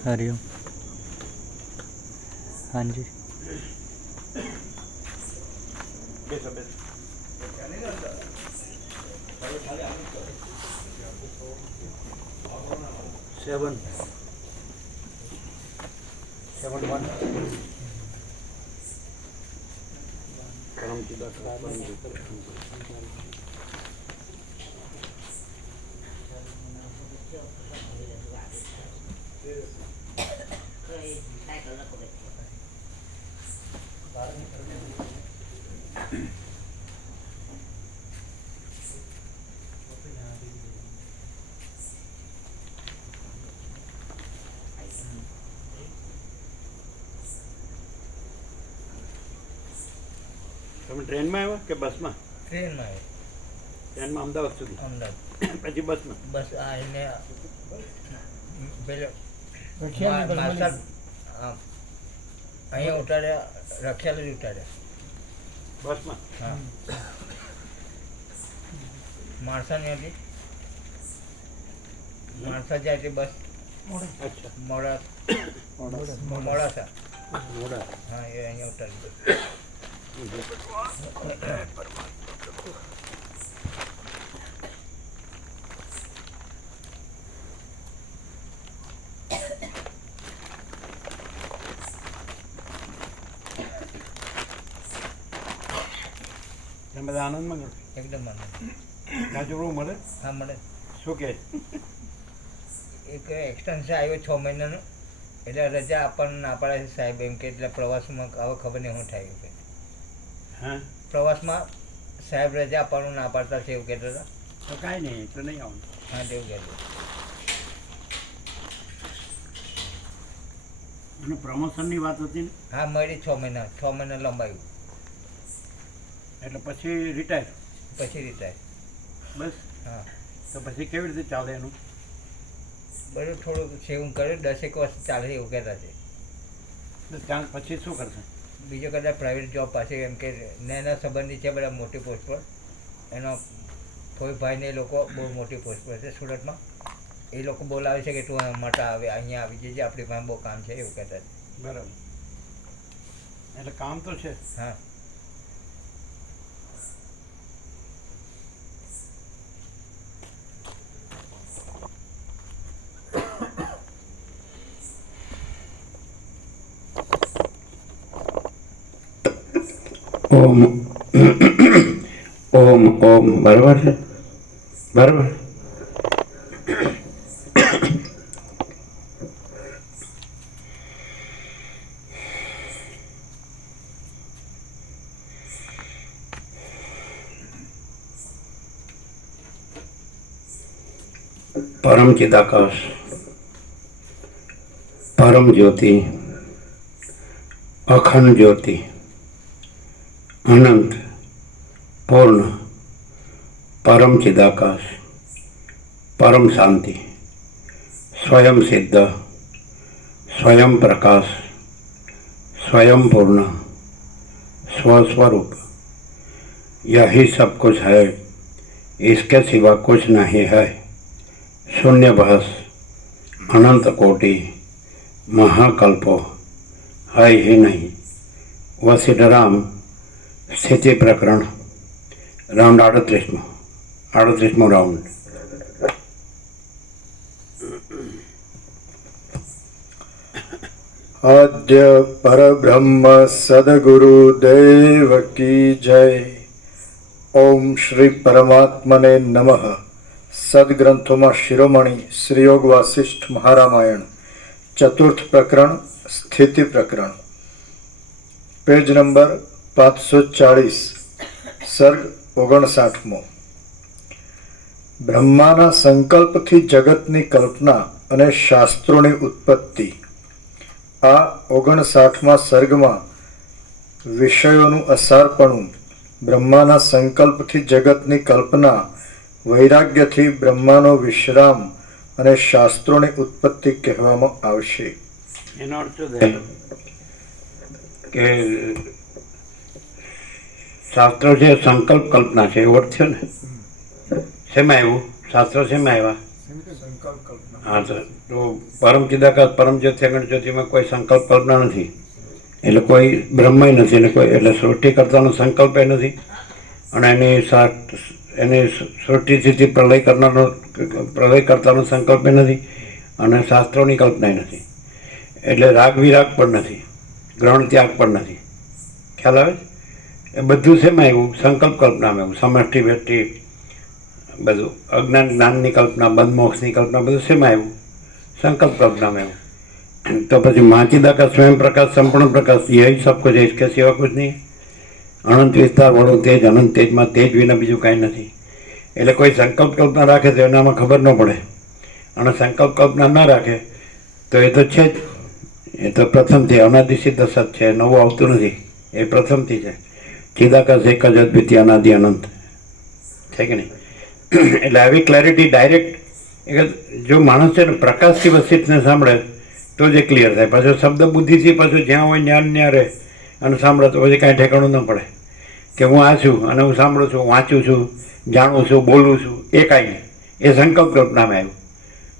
हरिओम। हाँ जी। सेवन 7-1 परम की તમે ટ્રેનમાં આવ્યા કે બસમાં? ટ્રેનમાં આવ્યો. ટ્રેનમાં અમદાવાદ સુધી? અમદાવાદ. પછી બસમાં? બસ આ એને પેલો અહીંયા ઉતાર્યા, રખિયાલ જ ઉતાર્યા બસમાં? હા. માણસાની હતી, માણસા જાય તે બસ અચ્છા. મોડાસા. મોડા. હા, એ અહીંયા ઉતારી. તમે બધા આનંદમાં ગયો? એકદમ આનંદ. રાજુભાઈ મળે? હા, મળે. શું કહે? એક એક્સટેન્શન આવ્યો 6 મહિનાનું, એટલે રજા આપણને ના પાડે છે સાહેબ, એમ કે એટલે પ્રવાસમાં હવે ખબર નહીં શું થાય કે હા, પ્રવાસમાં સાહેબ રજા આપવાનું ના પાડતા છે એવું કહેતા હતા. તો કાંઈ નહીં, એટલે નહીં આવવાનું. હા, તેવું કહેતું. અને પ્રમોશનની વાત હતી ને? હા, મળી 6 મહિના લંબાયું, એટલે પછી રિટાયર? પછી રિટાયર. બસ. હા, તો પછી કેવી રીતે ચાલે એનું? બધું થોડુંક સેવિંગ કર્યું, 10 એક વર્ષ ચાલે એવું કહેતા છે. તો ત્યાં પછી શું કરશે? બીજો કદાચ પ્રાઇવેટ જોબ પાસે, એમ કે નાના સંબંધી છે બધા મોટી પોસ્ટ પર, એનો કોઈ ભાઈને એ લોકો બહુ મોટી પોસ્ટ પર છે સુરતમાં, એ લોકો બોલાવે છે કે તું માટે આવે, અહીંયા આવી જજે, આપણી પાસે બહુ કામ છે એવું કહેતા છે. બરાબર. એટલે કામ તો છે. હા. ઓમ ઓમ ઓમ બરાબર છે, બરાબર. परम चिदाकाश, परम ज्योति, अखंड ज्योति, अनंत पूर्ण परम चिदाकाश, परम शांति, स्वयं सिद्ध, स्वयं प्रकाश, स्वयं पूर्ण, स्वस्वरूप, यही सब कुछ है, इसके सिवा कुछ नहीं है। शून्य बहस, अनंत कोटि, महाकल्पो है ही नहीं। वशिष्ठराम स्थिति प्रकरण राउंड 38मो राउंड। आद्य परब्रह्म सद्गुरुदेव की जय। ओम श्री परमात्मने नमः। सद्ग्रंथों शिरोमणि श्री योग वासिष्ठ महारामायण चतुर्थ प्रकरण स्थिति प्रकरण, पेज नंबर 540, सर्ग 59मो। ब्रह्माना संकल्पथी जगतनी कल्पना अने शास्त्रोनी उत्पत्ति। आ 59मा सर्गमां विषयोनुं असारपणुं, ब्रह्माना संकल्पथी जगतनी कल्पना, वैराग्यथी ब्रह्मानो विश्राम અને શાસ્ત્રોની ઉત્પત્તિ કહેવામાં આવશે. એનો અર્થ શું થાય કે શાસ્ત્રો છે સંકલ્પ કલ્પના છે એવો અર્થ છે ને? શેમાં આવ્યું શાસ્ત્રો? શેમાં આવ્યા? હા તો પરમ ચિદાકાશ પરમ જ્યોતિ અગણ જ્યોતિમાં કોઈ સંકલ્પ કલ્પના નથી, એટલે કોઈ બ્રહ્મય નથી, એટલે કોઈ એટલે સૃષ્ટિકર્તાનો સંકલ્પ એ નથી, અને એની સૃષ્ટિથી પ્રલય કરનારનો પ્રલય કરતાનો સંકલ્પ એ નથી, અને શાસ્ત્રોની કલ્પના નથી, એટલે રાગ વિરાગ પણ નથી, ગ્રહણ ત્યાગ પણ નથી. ખ્યાલ આવે? એ બધું શેમાં આવ્યું? સંકલ્પ કલ્પનામાં આવ્યું. સમષ્ટિ વ્યષ્ટિ બધું, અજ્ઞાન જ્ઞાનની કલ્પના, બંધ મોક્ષની કલ્પના, બધું શેમાં આવ્યું? સંકલ્પ કલ્પનામાં આવ્યું. તો પછી માચિદા કા સ્વયં પ્રકાશ સંપૂર્ણ પ્રકાશ યही सब कुछ है, इसके सिवा कुछ नहीं. અનંત વિસ્તાર વાળું તેજ, અનંત તેજમાં તેજ વિના બીજું કાંઈ નથી. એટલે કોઈ સંકલ્પ કલ્પના રાખે તો એનામાં ખબર ન પડે, અને સંકલ્પ કલ્પના ન રાખે તો એ તો છે જ, એ તો પ્રથમથી અનાદિ સિદ્ધ સત છે, નવું આવતું નથી, એ પ્રથમથી છે. ચિદાકાશ એક જ અદ્વિતીય અનાદિ અનંત છે કે નહીં? એટલે આવી ક્લેરિટી ડાયરેક્ટ જો માણસ છે ને પ્રકાશથી વસિતને સાંભળે તો જ એ ક્લિયર થાય. પાછું શબ્દ બુદ્ધિથી પાછું જ્યાં હોય જ્ઞાન ત્યાં રહે અને સાંભળે તો પછી કાંઈ ઠેકાણું ન પડે કે હું આ છું અને હું સાંભળું છું, વાંચું છું, જાણું છું, બોલું છું, એ કાંઈ નહીં. એ સંકલ્પ કલ્પનામાં આવ્યું.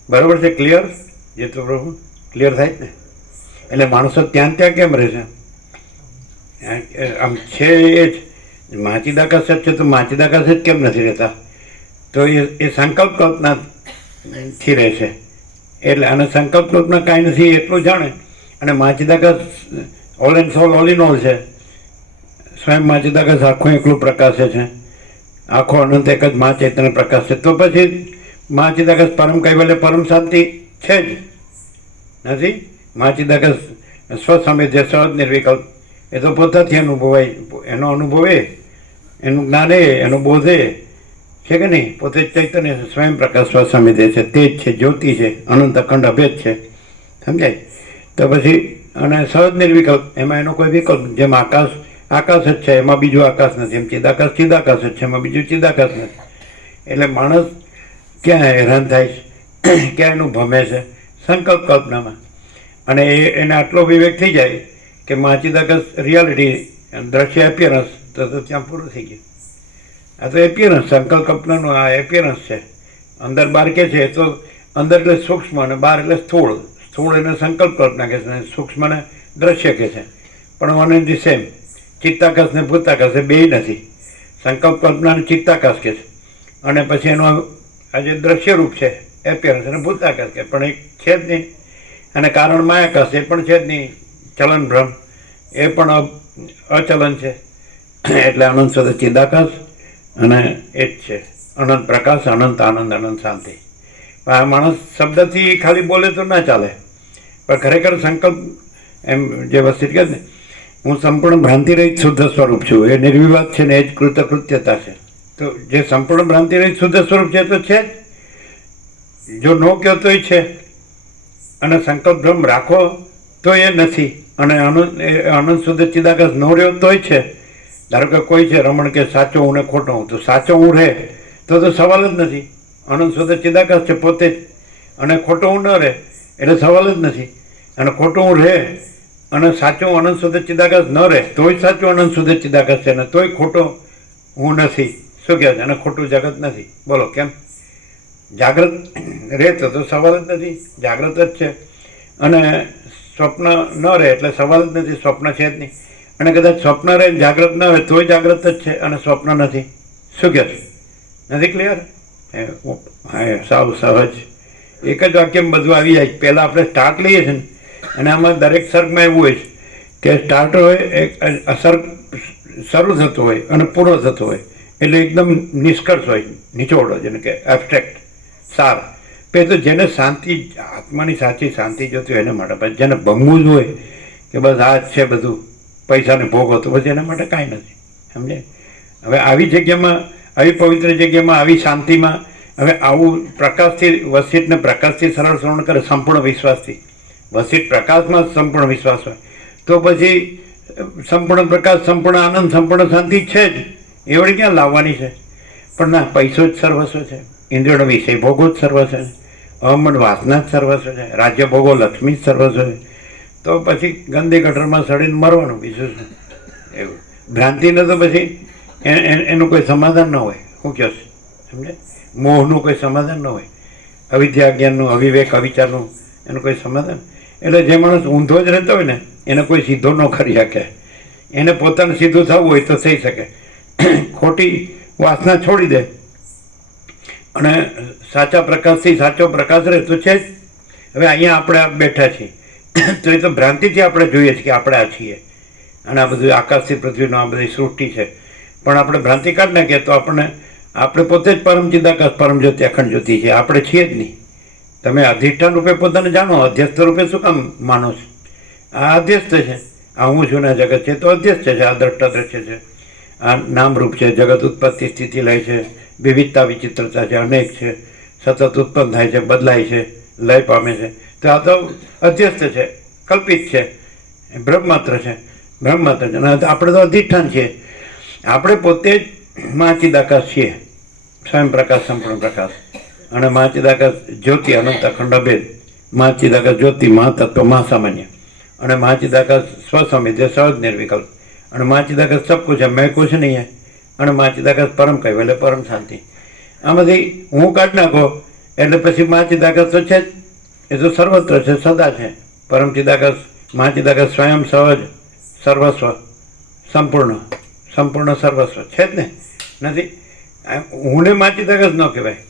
બરાબર છે? ક્લિયર? જે તો પ્રભુ ક્લિયર થાય જ ને. એટલે માણસો ત્યાં કેમ રહે છે? આમ છે એ જ માચિદાકાશ જ છે, તો માચિદાકાશ જ કેમ નથી રહેતા? તો એ સંકલ્પ કલ્પનાથી રહે છે. એટલે અને સંકલ્પ કલ્પના કાંઈ નથી એટલું જાણે, અને માચિદાકાશ all and soul, all in all છે. સ્વયં માચિદાકાશ આખું એકલું પ્રકાશે છે, આખો અનંત એક જ મા ચૈતન્ય પ્રકાશ છે. તો પછી માચિદાકાશ પરમ કૈવલ્ય પરમ શાંતિ છે જ નથી. માચિદાકાશ સ્વસંવેદ્ય સહજ નિર્વિકલ્પ, એ તો પોતાથી અનુભવાય, એનો અનુભવ એનું જ્ઞાન એનો બોધ છે કે નહીં? પોતે ચૈતન્ય છે, સ્વયં પ્રકાશ સ્વસંવેદ્ય છે, તેજ છે, જ્યોતિ છે, અનંત અખંડ અભેદ છે. સમજાય? તો પછી અને સહજ નિર્વિકલ્પ, એમાં એનો કોઈ વિકલ્પ, જેમ આકાશ આકાશ જ છે, એમાં બીજું આકાશ નથી, એમ ચિદાકાશ ચિદાકાશ જ છે, એમાં બીજું ચિદાકાશ નથી. એટલે માણસ ક્યાં હેરાન થાય છે, ક્યાં એનું ભમે છે? સંકલ્પ કલ્પનામાં. અને એને આટલો વિવેક થઈ જાય કે માચિદાકાશ રિયાલિટી, દ્રશ્ય એપિયરન્સ, તો ત્યાં પૂરું થઈ ગયું. આ તો એપિયરન્સ, સંકલ્પ કલ્પનાનું આ એપિયરન્સ છે. અંદર બહાર કે છે તો અંદર એટલે સૂક્ષ્મ અને બહાર એટલે સ્થૂળ. સ્થૂળ એને સંકલ્પ કલ્પના કહે છે, સૂક્ષ્મને દ્રશ્ય કહે છે. પણ વન એન્ડ ધી સેમ. ચિત્તાકાશ ને ભૂતાકાશ એ બે નથી. સંકલ્પ કલ્પનાને ચિત્તાકાશ કહે છે, અને પછી એનું આ જે દ્રશ્ય રૂપ છે એપિયરન્સ એને ભૂતાકાશ કહે, પણ એ છે જ નહીં. અને કારણ માયાકાશ એ પણ છે જ નહીં, ચલન ભ્રમ એ પણ અચલન છે. એટલે અનંત સદ ચિદાકાશ અને એ જ છે અનંત પ્રકાશ, અનંત આનંદ, અનંત શાંતિ. આ માણસ શબ્દથી ખાલી બોલે તો ના ચાલે, પણ ખરેખર સંકલ્પ એમ જે વસ્તુ કહે ને, હું સંપૂર્ણ ભ્રાંતિરહિત શુદ્ધ સ્વરૂપ છું, એ નિર્વિવાદ છે ને એ જ કૃતકૃત્યતા છે. તો જે સંપૂર્ણ ભ્રાંતિરહિત શુદ્ધ સ્વરૂપ છે તો છે જ, જો ન કહો તો એ છે, અને સંકલ્પ ભ્રમ રાખો તો એ નથી, અને અનંત શુદ્ધ ચિદાકાશ ન રહ્યો તોય છે. ધારો કે કોઈ છે રમણ કે સાચો હું ને ખોટો હું, તો સાચો હું રહે તો સવાલ જ નથી. અનંત શુદ્ધ ચિદાકાશ છે પોતે જ, અને ખોટો હું ન રહે એટલે સવાલ જ નથી. અને ખોટો હું રહે અને સાચો અનંત શુદ્ધ ચિદાકાશ ન રહે તોય સાચો અનંત શુદ્ધ ચિદાકાશ છે, ને તોય ખોટો હું નથી. શું કહે છે? અને ખોટું જગત નથી. બોલો કેમ? જાગ્રત રહેતો તો સવાલ જ નથી, જાગ્રત જ છે. અને સ્વપ્ન ન રહે એટલે સવાલ જ નથી, સ્વપ્ન છે જ નહીં. અને કદાચ સ્વપ્ન રહે જાગ્રત ન હોય તોય જાગ્રત જ છે, અને સ્વપ્ન નથી. શું કહે છે? નથી ક્લિયર? હા, સાવ સહજ એક જ વાક્યમાં બધું આવી જાય. પહેલાં આપણે સ્ટાર્ટ લઈએ છીએ ને, અને આમાં દરેક સર્ગમાં એવું હોય છે કે સ્ટાર્ટ હોય, એક સર્ગ શરૂ થતો હોય અને પૂરો થતો હોય, એટલે એકદમ નિષ્કર્ષ હોય, નિચોડ, જેને કે એબસ્ટ્રેક્ટ સાર. પછી તો જેને શાંતિ, આત્માની સાચી શાંતિ જોતી હોય એના માટે, પછી જેને ભમવું જ હોય કે બસ આ જ છે બધું, પૈસાને ભોગવો, તો પછી એના માટે કાંઈ નથી. સમજે? હવે આવી જગ્યામાં, આવી પવિત્ર જગ્યામાં, આવી શાંતિમાં, હવે આવું પ્રકાશથી વસિતને પ્રકાશથી સરળ શ્રવણ કરે, સંપૂર્ણ વિશ્વાસથી. વસિત પ્રકાશમાં સંપૂર્ણ વિશ્વાસ હોય તો પછી સંપૂર્ણ પ્રકાશ, સંપૂર્ણ આનંદ, સંપૂર્ણ શાંતિ છે જ. એ વળી ક્યાં લાવવાની છે? પણ ના, પૈસો જ સર્વસ્વ છે, ઇન્દ્રિયોનો વિષય ભોગો જ સર્વસ્વ છે, અમન વાસના જ સર્વસ્વ છે, રાજ્ય ભોગો લક્ષ્મી જ સર્વસ્વ છે. તો પછી ગંદી ગટરમાં સડીને મરવાનું, બીજું શું? એવું ભ્રાંતિને તો પછી એનું કોઈ સમાધાન ન હોય. શું કહે છે? સમજે? મોહનું કોઈ સમાધાન ન હોય. અવિદ્યા જ્ઞાનનું, અવિવેક, અવિચારનું એનું કોઈ સમાધાન. એટલે જે માણસ ઊંધો જ રહેતો હોય ને એને કોઈ સીધો ન કરી શકે. એને પોતાને સીધું થવું હોય તો થઈ શકે. ખોટી વાસના છોડી દે અને સાચા પ્રકાશથી સાચો પ્રકાશ રહે તો છે જ. હવે અહીંયા આપણે આ બેઠા છીએ તો એ તો ભ્રાંતિથી આપણે જોઈએ છીએ કે આપણે આ છીએ અને આ બધું આકાશથી પૃથ્વીનું આ બધી સૃષ્ટિ છે. પણ આપણે ભ્રાંતિ કાઢી નાખીએ તો આપણે પોતે જ પરમ ચિદાકાશ, પરમ જ્યોતિ, અખંડ જ્યોતિ છે. આપણે છીએ જ નહીં. તમે અધિષ્ઠાન રૂપે પોતાને જાણો, અધ્યસ્થ રૂપે શું કામ માનો છો? આ અધ્યસ્થ છે, આ હું છું ને જગત છે તો અધ્યસ્થ છે. આ દ્રષ્ટા દ્રશ્ય છે, આ નામરૂપ છે. જગત ઉત્પત્તિ સ્થિતિ લય છે, વિવિધતા વિચિત્રતા છે, અનેક છે, સતત ઉત્પન્ન થાય છે, બદલાય છે, લય પામે છે. તો આ તો અધ્યસ્થ છે, કલ્પિત છે, બ્રહ્માત્ર છે, બ્રહ્માત્ર છે. અને આપણે તો અધિષ્ઠાન છીએ. આપણે પોતે જ મહાચિદાકાશ છીએ, સ્વયં પ્રકાશ, સંપૂર્ણ પ્રકાશ. અને મહાચિદાકાશ જ્યોતિ, અનંત અખંડ અભેદ. મહાચિદાકાશ જ્યોતિ, મહાતત્વ, મહાસામાન્ય. અને મહાચિદાકાશ સ્વસ્વામી, જે સહજ નિર્વિકલ્પ. અને મહાચિદાકાશ સબ કુછ है, मैं कुछ नहीं है. અને મહાચિદાકાશ પરમ કહેવાય એટલે પરમ શાંતિ. આમાંથી હું કાઢી નાખો એટલે પછી મહાચિદાકાશ તો છે જ, એ તો સર્વત્ર છે, સદા છે. પરમ ચિદાકાશ, મહાચિદાકાશ સ્વયં સહજ, સર્વસ્વ, સંપૂર્ણ, સંપૂર્ણ સર્વસ્વ છે જ ને. નથી હુંને મહાચિદાકાશ ન કહેવાય.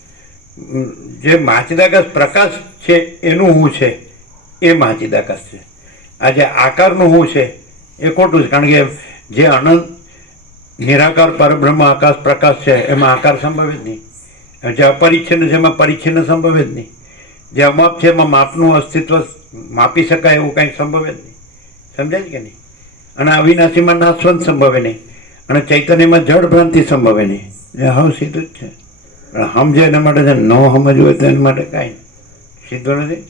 જે મહાચિદાકાશ પ્રકાશ છે એનું હું છે એ મહાચિદાકાશ છે. આ જે આકારનું હું છે એ ખોટું છે. કારણ કે જે અનંત નિરાકાર પરબ્રહ્મ આકાશ પ્રકાશ છે એમાં આકાર સંભવે જ નહીં. જે અપરિચ્છિન્ન છે એમાં પરિચ્છિન્ન સંભવે જ નહીં. જે અમાપ છે એમાં માપનું અસ્તિત્વ માપી શકાય એવું કંઈ સંભવે જ નહીં. સમજાય છે કે નહીં? અને અવિનાશીમાં નાશવંત સંભવે નહીં. અને ચૈતન્યમાં જળ ભ્રાંતિ સંભવે નહીં. એ હાવ સીધું જ છે. પણ સમજે એના માટે છે, ન સમજવું હોય તો એના માટે કાંઈ સીધું નથી.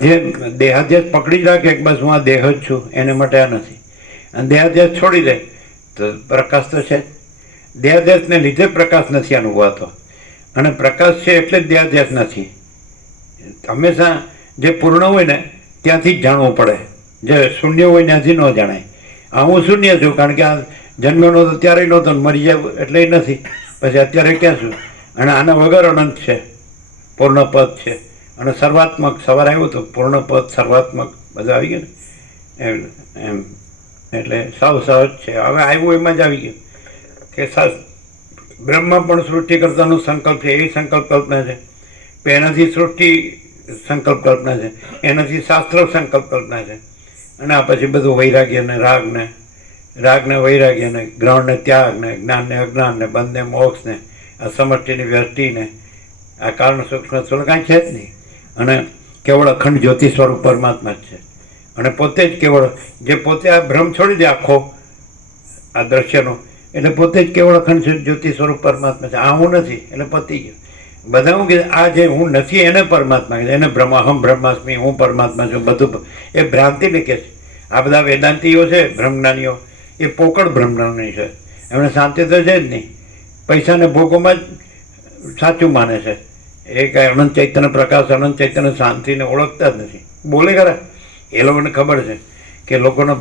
જે દેહાધ્યાસ પકડી જ રાખે કે બસ હું આ દેહ જ છું, એને માટે આ નથી. અને દેહાધ્યાસ છોડી દે તો પ્રકાશ તો છે જ. દેહાધ્યાસને લીધે પ્રકાશ નથી અનુભવાતો. અને પ્રકાશ છે એટલે જ દેહાધ્યાસ નથી. હંમેશા જે પૂર્ણ હોય ને ત્યાંથી જ જાણવું પડે. જે શૂન્ય હોય ત્યાંથી ન જણાય. આ હું શૂન્ય છું કારણ કે આ જન્મ્યો નહોતો ત્યારે નહોતો, મરી જાય એટલે નથી, પછી અત્યારે ક્યાં છું. અને આના વગર અનંત છે, પૂર્ણ પદ છે. અને સર્વાત્મક, સવારે આવ્યું હતું પૂર્ણપદ, સર્વાત્મક બધું આવી ગયું ને એમ. એટલે સાવ સહજ છે. હવે આવ્યું એમાં જ આવી ગયું કે બ્રહ્મા પણ સૃષ્ટિ કરતાનો સંકલ્પ છે, એ સંકલ્પ કલ્પના છે. એનાથી સૃષ્ટિ સંકલ્પ કલ્પના છે, એનાથી શાસ્ત્ર સંકલ્પ કલ્પના છે. અને આ પછી બધું વૈરાગ્ય ને રાગને વૈરાગ્ય ને ગ્રહણ ને ત્યાગ ને જ્ઞાન ને અજ્ઞાન ને બંધ ને મોક્ષ ને આ સમષ્ટિની વ્યષ્ટિ ને આ કારણ સૂક્ષ્મ સ્થૂળ કાંઈ છે જ નહીં. અને કેવળ અખંડ જ્યોતિ સ્વરૂપ પરમાત્મા જ છે. અને પોતે જ કેવળ, જે પોતે આ ભ્રમ છોડી દે આખો આ દ્રશ્યનો, એટલે પોતે જ કેવળ અખંડ જ્યોતિ સ્વરૂપ પરમાત્મા છે. આ હું નથી એટલે પતી ગયું. બધા હું કે આ જે હું નથી એને પરમાત્મા કહે, એને અહમ બ્રહ્માસ્મિ, હું પરમાત્મા છું, બધું એ ભ્રાંતિને કહે છે. આ બધા વેદાંતિઓ છે, બ્રહ્મજ્ઞાનીઓ, એ પોકળ બ્રહ્મજ્ઞાની છે. એમને શાંતિ તો છે જ નહીં. પૈસાને ભોગોમાં જ સાચું માને છે. એ કાંઈ અનંત ચૈતન્ય પ્રકાશ, અનંત ચૈતન્ય શાંતિને ઓળખતા જ નથી. બોલે ખરા, એ લોકોને ખબર છે કે લોકોને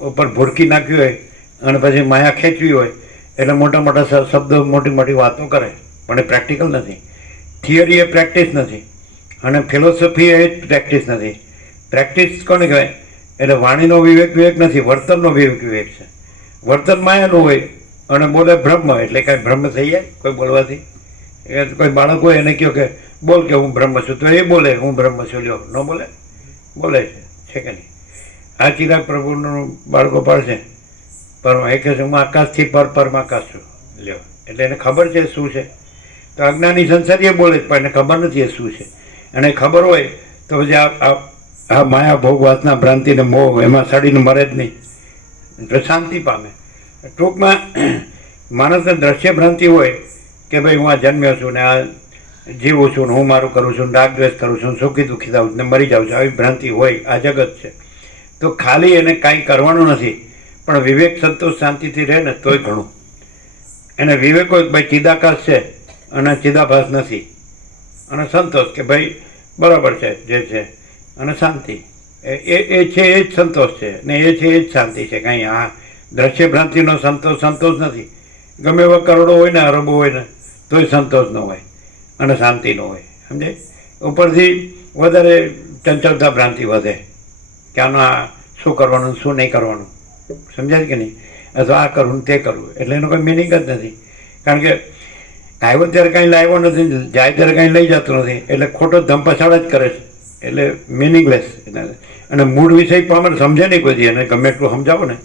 ઉપર ભૂરકી નાખ્યું હોય અને પછી માયા ખેંચવી હોય એટલે મોટા મોટા શબ્દો, મોટી મોટી વાતો કરે. પણ એ પ્રેક્ટિકલ નથી. થિયરી એ પ્રેક્ટિસ નથી. અને ફિલોસોફી એ જ પ્રેક્ટિસ નથી. પ્રેક્ટિસ કોને કહેવાય? એટલે વાણીનો વિવેક નથી, વર્તનનો વિવેક છે. વર્તન માયાનું હોય અને બોલે બ્રહ્મ, એટલે કાંઈ બ્રહ્મ થઈ જાય કોઈ બોલવાથી? કોઈ બાળક હોય એને કહો કે બોલ કે હું બ્રહ્મ છું, તો એ બોલે હું બ્રહ્મ છું. લ્યો, ન બોલે? બોલે છે કે નહીં? આ ચિરાગ પ્રભુનું બાળકો પાડશે, પર એ કહે છે હું આકાશથી પરમાકાશ છું. લ્યો, એટલે એને ખબર છે શું છે. તો અજ્ઞાની સંસારી એ બોલે જ, પણ એને ખબર નથી એ શું છે. અને ખબર હોય તો પછી આ માયા ભોગ વાસના ભ્રાંતિ ને મોહ એમાં સડીને મરે જ નહીં, તો શાંતિ પામે. ટૂંકમાં માણસને દ્રશ્ય ભ્રાંતિ હોય કે ભાઈ હું આ જન્મ્યો છું ને આ જીવું છું ને હું મારું કરું છું, રાગ દ્વેષ કરું છું, સુખી દુઃખી થાઉં ને મરી જાઉં છું, આવી ભ્રાંતિ હોય, આ જગત છે. તો ખાલી એને કાંઈ કરવાનું નથી, પણ વિવેક સંતોષ શાંતિથી રહે ને તોય ઘણું. એને વિવેક હોય ભાઈ ચિદાકાશ છે અને ચિદાભાસ નથી, અને સંતોષ કે ભાઈ બરાબર છે જે છે, અને શાંતિ એ છે એ જ સંતોષ છે ને એ છે એ જ શાંતિ છે. કાંઈ આ દ્રશ્ય ભ્રાંતિનો સંતોષ નથી. ગમે એવા કરોડો હોય ને અરબો હોય ને તોય સંતોષ ન હોય. અને શાંતિ ન હોય, સમજે. ઉપરથી વધારે ચંચળતા ભ્રાંતિ વધે કે આમાં શું કરવાનું શું નહીં કરવાનું, સમજાય કે નહીં, અથવા આ કરવું ને તે કરવું, એટલે એનો કોઈ મિનિંગ જ નથી. કારણ કે આવ્યો ત્યારે કાંઈ લાવ્યો નથી, જાય ત્યારે કાંઈ લઈ જતો નથી, એટલે ખોટો ધમપછાડ જ કરે છે, એટલે મિનિંગલેસ. અને મૂળ વિષય પણ અમારે સમજે નહીં કોઈ દી, એને ગમે એટલું સમજાવો ને,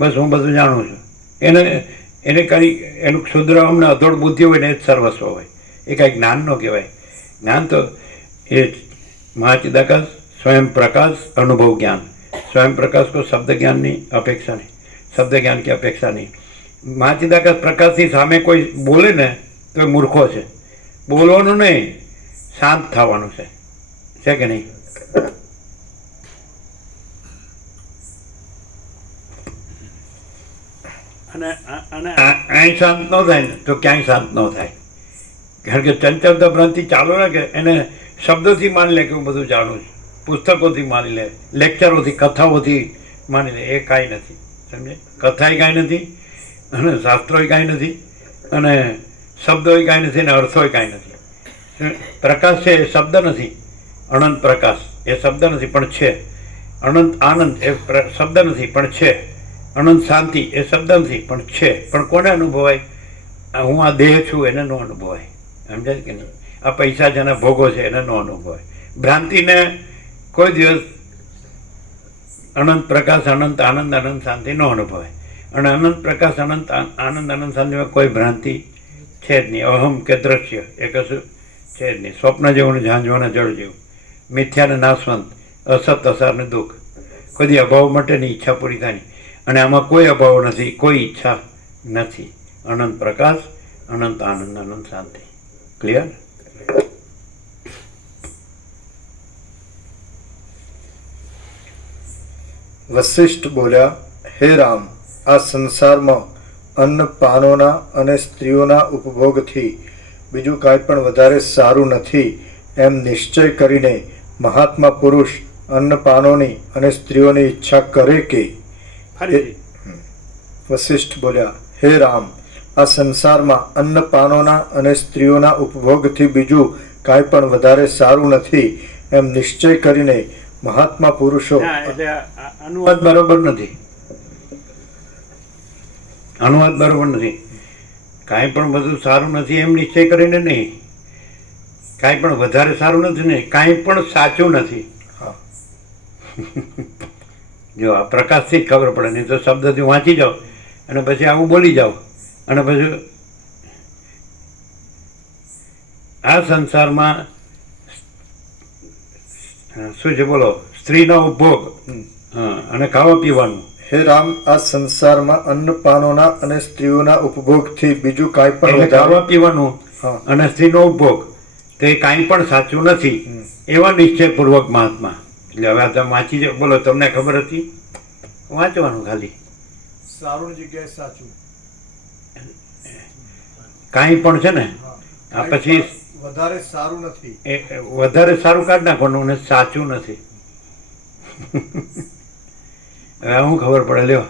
બસ હું બધું જાણું છું, એને કંઈ એનું ક્ષુદ્ર અમને અધોડ બુદ્ધિ હોય ને એ જ સર્વસ્વ હોય, એ કાંઈ જ્ઞાન ન કહેવાય. જ્ઞાન તો એ મહાચિદાકાશ સ્વયં પ્રકાશ અનુભવ જ્ઞાન. स्वयं प्रकाश को शब्द ज्ञान नहीं अपेक्षा नहीं, शब्द ज्ञान की अपेक्षा नहीं. મહાચિદાકાશ પ્રકાશની સામે કોઈ બોલે ને તો એ મૂર્ખો છે. બોલવાનું નહીં, શાંત થવાનું છે કે નહીં? અને અહીં શાંત ન થાય ને તો ક્યાંય શાંત ન થાય. કારણ કે ચંચળતા ભ્રાંતિ ચાલુ રાખે, એને શબ્દોથી માની લે કે હું બધું જાણું છું, પુસ્તકોથી માની લે, લેક્ચરોથી, કથાઓથી માની લે. એ કાંઈ નથી, સમજે. કથાએ કાંઈ નથી, અને શાસ્ત્રોય કાંઈ નથી, અને શબ્દોય કાંઈ નથી, અને અર્થોય કાંઈ નથી. પ્રકાશ છે એ શબ્દ નથી, અનંત પ્રકાશ એ શબ્દ નથી પણ છે. અનંત આનંદ એ શબ્દ નથી પણ છે. અનંત શાંતિ એ શબ્દ નથી પણ છે. પણ કોને અનુભવાય? હું આ દેહ છું એને ન અનુભવાય, સમજાય કે નહીં? આ પૈસા જેના ભોગો છે એને ન અનુભવાય. ભ્રાંતિને કોઈ દિવસ અનંત પ્રકાશ, અનંત આનંદ, અનંત શાંતિ ન અનુભવાય. અને અનંત પ્રકાશ, અનંત આનંદ, અનંત શાંતિમાં કોઈ ભ્રાંતિ છે જ નહીં. અહમ કે દ્રશ્ય એ કશું છે જ નહીં. સ્વપ્ન જેવું ને ઝાંઝવાના જળ જેવું, મિથ્યા ને નાશવંત, અસત અસાર ને દુઃખ. કોઈ અભાવ માટેની ઈચ્છા પૂરી થાય નહીં. અને આમાં કોઈ અભાવ નથી, કોઈ ઈચ્છા નથી. અનંત પ્રકાશ, અનંત આનંદ, અનંત શાંતિ. ક્લિયર? વશિષ્ઠ બોલ્યા, હે રામ, આ સંસારમાં અન્ન પાનોના અને સ્ત્રીઓના ઉપભોગથી બીજું કાંઈ પણ વધારે સારું નથી એમ નિશ્ચય કરીને મહાત્મા પુરુષ અન્ન પાનોની અને સ્ત્રીઓની ઈચ્છા કરે કે? વશિષ્ઠ બોલ્યા, હે રામ, આ સંસારમાં અન્ન પાનોના અને સ્ત્રીઓના ઉપભોગથી બીજું કાંઈ પણ વધારે સારું નથી એમ નિશ્ચય કરીને મહાત્મા પુરુષો. એટલે અનુવાદ બરોબર નથી, અનુવાદ બરોબર નથી. કાંઈ પણ બધું સારું નથી એમ નિશ્ચય કરીને નહીં, કાંઈ પણ વધારે સારું નથી ને કાંઈ પણ સાચું નથી. જો આ પ્રકાશથી જ ખબર પડે, નહીં તો શબ્દથી વાંચી જાઓ અને પછી આવું બોલી જાઓ, અને પછી આ સંસારમાં શું છે બોલો? સ્ત્રીનો ઉપભોગ અને ખાવા પીવાનું. હે રામ, આ સંસારમાં અન્ન પાનોના અને સ્ત્રીઓના ઉપભોગથી બીજું કાંઈ પણ એટલે ખાવા પીવાનું હા. અને સ્ત્રીનો ઉપભોગ તો એ કાંઈ પણ સાચું નથી એવા નિશ્ચયપૂર્વક મહાત્મા. એટલે હવે તમે વાંચી જાઓ. બોલો, તમને ખબર હતી? વાંચવાનું ખાલી. સારું જગ્યાએ સાચું કાંઈ પણ છે ને આ પછી વધારે સારું નથી. એ વધારે સારું કાઢી નાખવાનું અને સાચું નથી. હવે હું ખબર પડે? લ્યો,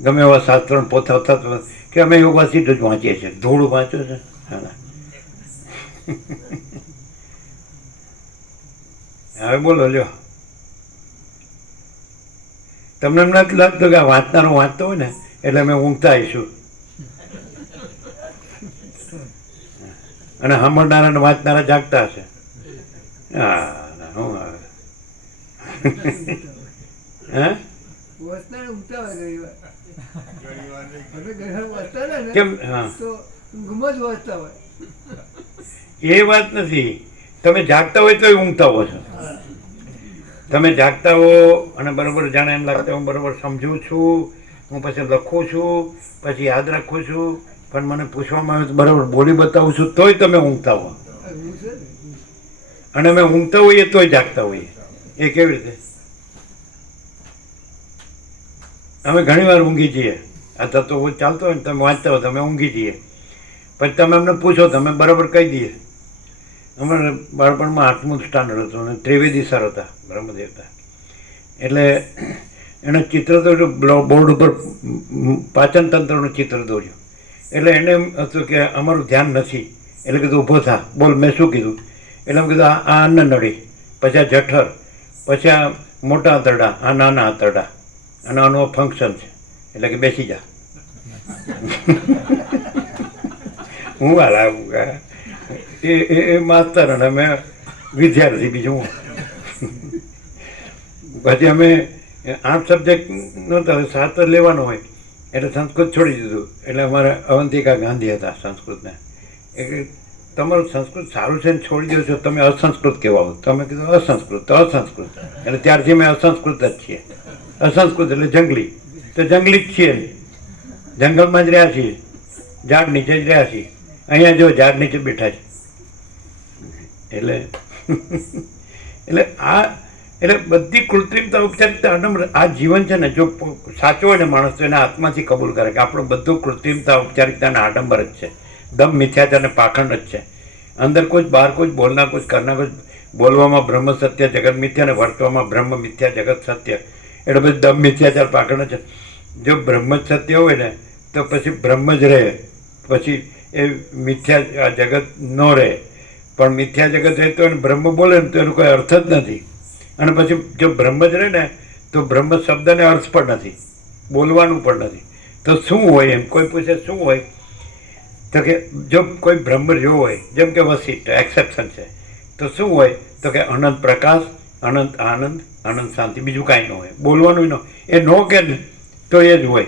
ગમે એવા શાસ્ત્રો પોતા થતા કે અમે યોગાસીટ જ વાંચીએ છીએ, ધૂળ વાંચ્યો છે. હવે બોલો, લ્યો, તમને એમ નથી લાગતું કે આ વાંચનારો વાંચતો હોય ને એટલે અમે ઊંઘતા આવીશું, અને સાંભળનારા અને વાંચનારા જાગતા હશે? કેમ? હા, એ વાત નથી. તમે જાગતા હોય તો ઊંઘતા હો છો. તમે જાગતા હો અને બરોબર જાણે એમ લાગતા હું બરોબર સમજું છું, હું પછી લખું છું, પછી યાદ રાખું છું, પણ મને પૂછવામાં આવે તો બરાબર બોલી બતાવું છું તોય તમે ઊંઘતા હો. અને અમે ઊંઘતા હોઈએ તોય જાગતા હોઈએ. એ કેવી રીતે? અમે ઘણી વાર ઊંઘી જઈએ. આ તત્વો ચાલતો હોય ને તમે વાંચતા હોય તમે ઊંઘી જઈએ, પછી તમે અમને પૂછો તમે બરાબર કહી દઈએ. અમારે બાળપણમાં 8મું સ્ટાન્ડર્ડ હતું અને ત્રિવેદી સર હતા, બ્રહ્મદેવતા. એટલે એણે ચિત્ર દોર્યું, બોર્ડ ઉપર પાચન તંત્રનું ચિત્ર દોર્યું. એટલે એને એમ હતું કે અમારું ધ્યાન નથી એટલે કીધું ઊભો થા, બોલ મેં શું કીધું? એટલે મેં કીધું આ અન્ન નળી, પછી આ જઠર, પછી આ મોટા આંતરડા, આ નાના આંતરડા, અને આનું ફંક્શન છે, એટલે કે બેસી જા. હું હાલાવું એ માસ્તર અને અમે વિદ્યાર્થી, બીજું હું. પછી અમે 8 સબ્જેક્ટ નહોતા, 7 જ લેવાનો હોય એટલે સંસ્કૃત છોડી દીધું. એટલે અમારે અવંતિકા ગાંધી હતા સંસ્કૃતને. એટલે તમારું સંસ્કૃત સારું છે ને છોડી દો છો, તમે અસંસ્કૃત કહેવાઓ. તમે કીધું અસંસ્કૃત તો અસંસ્કૃત, એટલે ત્યારથી અમે અસંસ્કૃત જ છીએ. અસંસ્કૃત એટલે જંગલી, તો જંગલી જ છીએ ને, જંગલમાં જ રહ્યા છીએ, ઝાડ નીચે જ રહ્યા છીએ. અહીંયા જો ઝાડ નીચે બેઠા છે. એટલે એટલે બધી કૃત્રિમતા, ઔપચારિકતા આડંબર. આ જીવન છે ને, જો સાચો હોય ને માણસ તો એના આત્માથી કબૂલ કરે કે આપણું બધું કૃત્રિમતા, ઔપચારિકતા અને આડંબર જ છે. દમ મિથ્યાચાર અને પાખંડ જ છે. અંદર કોઈ બહાર કોઈ બોલના કોઈ કરના કોઈ, બોલવામાં બ્રહ્મ સત્ય જગત મિથ્યા, અને વર્તવામાં બ્રહ્મ મિથ્યા જગત સત્ય. એટલે પછી દમ મિથ્યાચાર પાખંડ છે. જો બ્રહ્મ જ સત્ય હોય ને તો પછી બ્રહ્મ જ રહે, પછી એ મિથ્યા જગત ન રહે. પણ મિથ્યા જગત રહેતો હોય ને બ્રહ્મ બોલે ને તો એનો કોઈ અર્થ જ નથી. અને પછી જો બ્રહ્મ જ રહે ને તો બ્રહ્મ શબ્દને અર્થ પણ નથી, બોલવાનું પણ નથી. તો શું હોય એમ કોઈ પૂછે શું હોય, તો કે જો કોઈ બ્રહ્મ રહ્યો હોય, જેમ કે વશિષ્ઠ એક્સેપ્શન છે, તો શું હોય? તો કે અનંત પ્રકાશ, અનંત આનંદ, અનંત શાંતિ, બીજું કાંઈ ન હોય. બોલવાનું ન, એ ન કે ને તો એ જ હોય.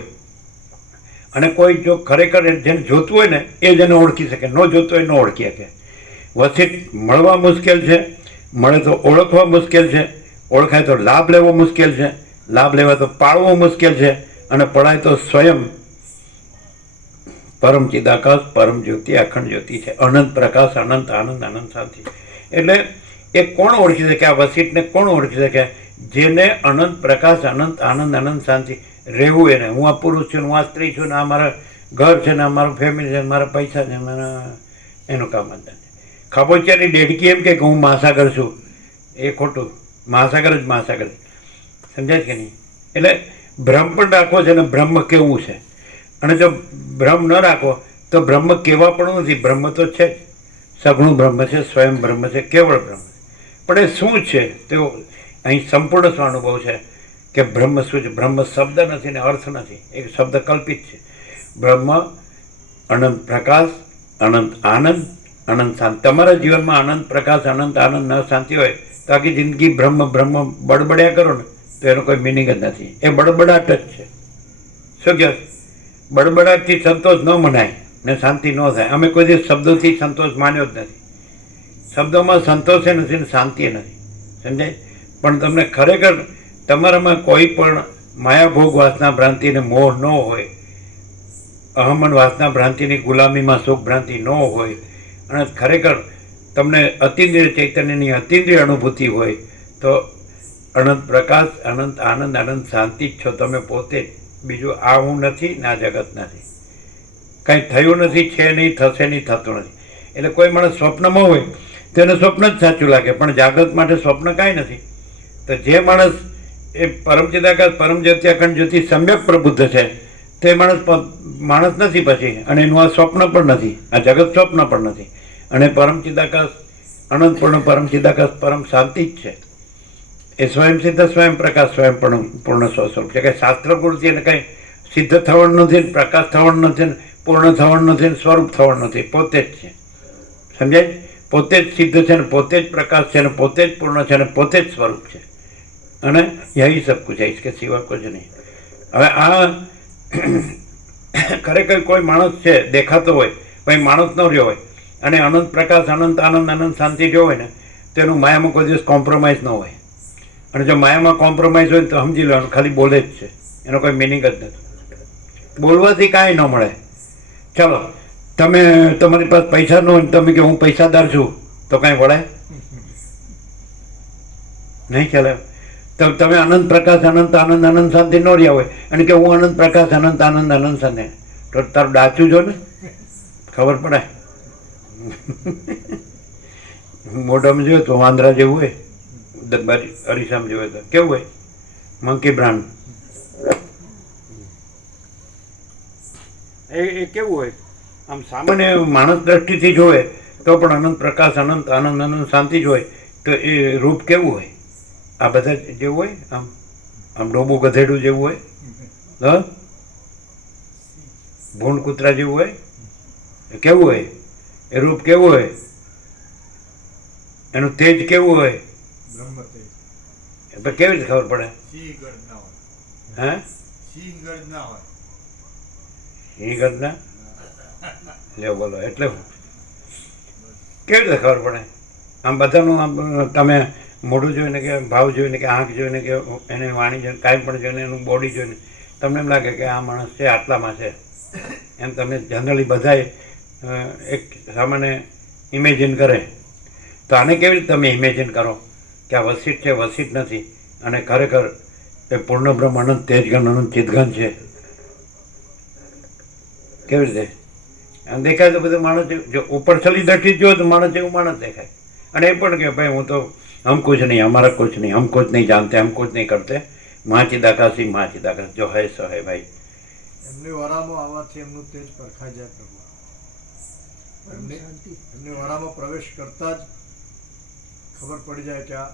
અને કોઈ જો ખરેખર જેને જોતું હોય ને એ જ એને ઓળખી શકે, ન જોતું હોય ન ઓળખી શકે. વશિષ્ઠ મળવા મુશ્કેલ છે, મળે તો ઓળખવા મુશ્કેલ છે, ઓળખાય તો લાભ લેવો મુશ્કેલ છે, લાભ લેવા તો પાળવો મુશ્કેલ છે, અને પડાય તો સ્વયં પરમ ચિદાકાશ, પરમ જ્યોતિ, અખંડ જ્યોતિ છે. અનંત પ્રકાશ, અનંત આનંદ, અનંત શાંતિ. એટલે એ કોણ ઓળખી શકે? આ વશિષ્ઠને કોણ ઓળખી શકે? જેને અનંત પ્રકાશ, અનંત આનંદ, અનંત શાંતિ રહેવું એને. હું આ પુરુષ છું, હું આ સ્ત્રી છું, ને આ મારા ઘર છે, ને આ મારું ફેમિલી છે, મારા પૈસા છે, મારા એનું કામ જ નથી. ખાબોચિયાની ડેડકી એમ કે હું મહાસાગર છું, એ ખોટું. મહાસાગર જ મહાસાગર, સમજાય કે નહીં? એટલે ભ્રમ પણ રાખવો છે ને બ્રહ્મ કેવું છે. અને જો ભ્રમ ન રાખો તો બ્રહ્મ કેવા પણ નથી. બ્રહ્મ તો છે જ, સગુણ બ્રહ્મ છે, સ્વયં બ્રહ્મ છે, કેવળ બ્રહ્મ. પણ એ શું છે તેઓ અહીં સંપૂર્ણ સ્વાનુભવ છે કે બ્રહ્મ શું છે. બ્રહ્મ શબ્દ નથી ને અર્થ નથી, એક શબ્દ કલ્પિત છે. બ્રહ્મ અનંત પ્રકાશ, અનંત આનંદ, અનંત શાંતિ. તમારા જીવનમાં અનંત પ્રકાશ, અનંત આનંદ, ન શાંતિ હોય તો આખી જિંદગી બ્રહ્મ બ્રહ્મ બડબડ્યા કરો ને તો એનો કોઈ મિનિંગ જ નથી. એ બડબડાટ જ છે. શું કહે? બડબડાટથી સંતોષ ન મનાય ને શાંતિ ન થાય. અમે કોઈ દિવસ શબ્દોથી સંતોષ માન્યો જ નથી. શબ્દોમાં સંતોષ એ નથી ને શાંતિ એ નથી, સમજાય? પણ તમને ખરેખર તમારામાં કોઈ પણ માયાભોગ વાસના ભ્રાંતિ ને મોહ ન હોય, અહમન વાસના ભ્રાંતિની ગુલામીમાં સુખ ભ્રાંતિ ન હોય, અને ખરેખર તમને અતિન્દ્રિય ચૈતન્યની અતિન્દ્રિય અનુભૂતિ હોય તો અનંત પ્રકાશ, અનંત આનંદ, અનંત શાંતિ જ છો તમે પોતે. બીજું આ હું નથી ને આ જગત નથી, કંઈ થયું નથી, છે નહીં, થશે નહીં, થતું નથી. એટલે કોઈ માણસ સ્વપ્નમાં હોય તો એને સ્વપ્ન જ સાચું લાગે, પણ જાગૃત માટે સ્વપ્ન કાંઈ નથી. તો જે માણસ એ પરમ ચિદાકાશ, પરમ જ્યોતિ, અખંડ જ્યોતિ સમ્યક પ્રબુદ્ધ છે તે માણસ નથી પછી, અને એનું આ સ્વપ્ન પણ નથી, આ જગત સ્વપ્ન પણ નથી. અને પરમ ચિદાકાશ, અનંતપૂર્ણ પરમ ચિદાકાશ, પરમ શાંતિ જ છે. એ સ્વયં સિદ્ધ, સ્વયં પ્રકાશ, સ્વયં પૂર્ણ સ્વસ્વરૂપ છે. કંઈ શાસ્ત્ર પૂરતી એને કંઈ સિદ્ધ થવાનું નથી, પ્રકાશ થવાનું નથી, પૂર્ણ થવાનું નથી, સ્વરૂપ થવાનું નથી. પોતે જ છે, સમજાય? પોતે જ સિદ્ધ છે ને પોતે જ પ્રકાશ છે ને પોતે જ પૂર્ણ છે ને પોતે જ સ્વરૂપ છે. અને યહી સબ કુછ है, इसके सिवा कुछ नहीं. હવે આ ખરેખર કોઈ માણસ છે દેખાતો હોય, કોઈ માણસ ન રહ્યો હોય અને અનંત પ્રકાશ, અનંત આનંદ, અનંત શાંતિ જો હોય ને તો એનું માયામાં કોઈ દિવસ કોમ્પ્રોમાઇઝ ન હોય. અને જો માયામાં કોમ્પ્રોમાઇઝ હોય તો સમજી લેવાનું ખાલી બોલે જ છે, એનો કોઈ મિનિંગ જ નથી. બોલવાથી કાંઈ ન મળે. ચાલો તમે તમારી પાસે પૈસા ન હોય ને તમે કે હું પૈસાદાર છું તો કાંઈ વળે નહીં? ચાલે. તો તમે અનંત પ્રકાશ, અનંત આનંદ, અનંત શાંતિ ન રહ્યા હોય અને કે હું અનંત પ્રકાશ, અનંત આનંદ, અનંત શાંતિ, તો તારું ડાચું જો ને ખબર પડે. મોઢામાં જોયું તો વાંદરા જેવું હોય, અરીસામાં જોયું તો કેવું હોય? Monkey brand. એ કેવું હોય? આમ સામાન્ય માણસ દ્રષ્ટિથી જોવે તો પણ અનંત પ્રકાશ, અનંત આનંદ, અનંત શાંતિ જ હોય. તો એ રૂપ કેવું હોય? આ બધા જેવું હોય, આમ આમ ડોબું ગધેડું જેવું હોય, હ ભૂંડ કૂતરા જેવું હોય, એ કેવું હોય? એ રૂપ કેવું હોય? એનું તેજ કેવું હોય? તો કેવી રીતે ખબર પડે? હે સિંહ ગર્જના લ્યો બોલો, એટલે કેવી રીતે ખબર પડે? આમ બધાનું આમ તમે મોઢું જોઈને કે ભાવ જોઈને કે આંખ જોઈને કે એને વાણી જોઈને કાંઈ પણ જોઈને એનું બોડી જોઈને તમને એમ લાગે કે આ માણસ છે, આટલામાં છે, એમ તમે જનરલી બધાએ એક સામાન્ય ઇમેજિન કરે. તો આને કેવી રીતે તમે ઇમેજિન કરો કે આ વસિષ્ઠ છે, વસિષ્ઠ નથી, અને ખરેખર એ પૂર્ણ બ્રહ્મ અનંત તેજગન અનંત ચિદગન છે? કેવી રીતે આમ દેખાય? તો બધું માણસ જો ઉપર છલી દઠી જો તો માણસ એવું માણસ દેખાય. અને એ પણ કે ભાઈ હું તો હમ કુછ નહીં, હમારા કુછ નહીં, હમ કુછ નહીં જાનતે, હમ કુછ નહીં કરતે, મહાચિદાકાશી મહાચિદાકાશ જો હૈ સો હૈ ભાઈ. એમની વરામાં આવવાથી એમનું તેજ પરખાઈ જાય પ્રભુ. એમની વરામાં પ્રવેશ કરતા જ ખબર પડી જાય કે આ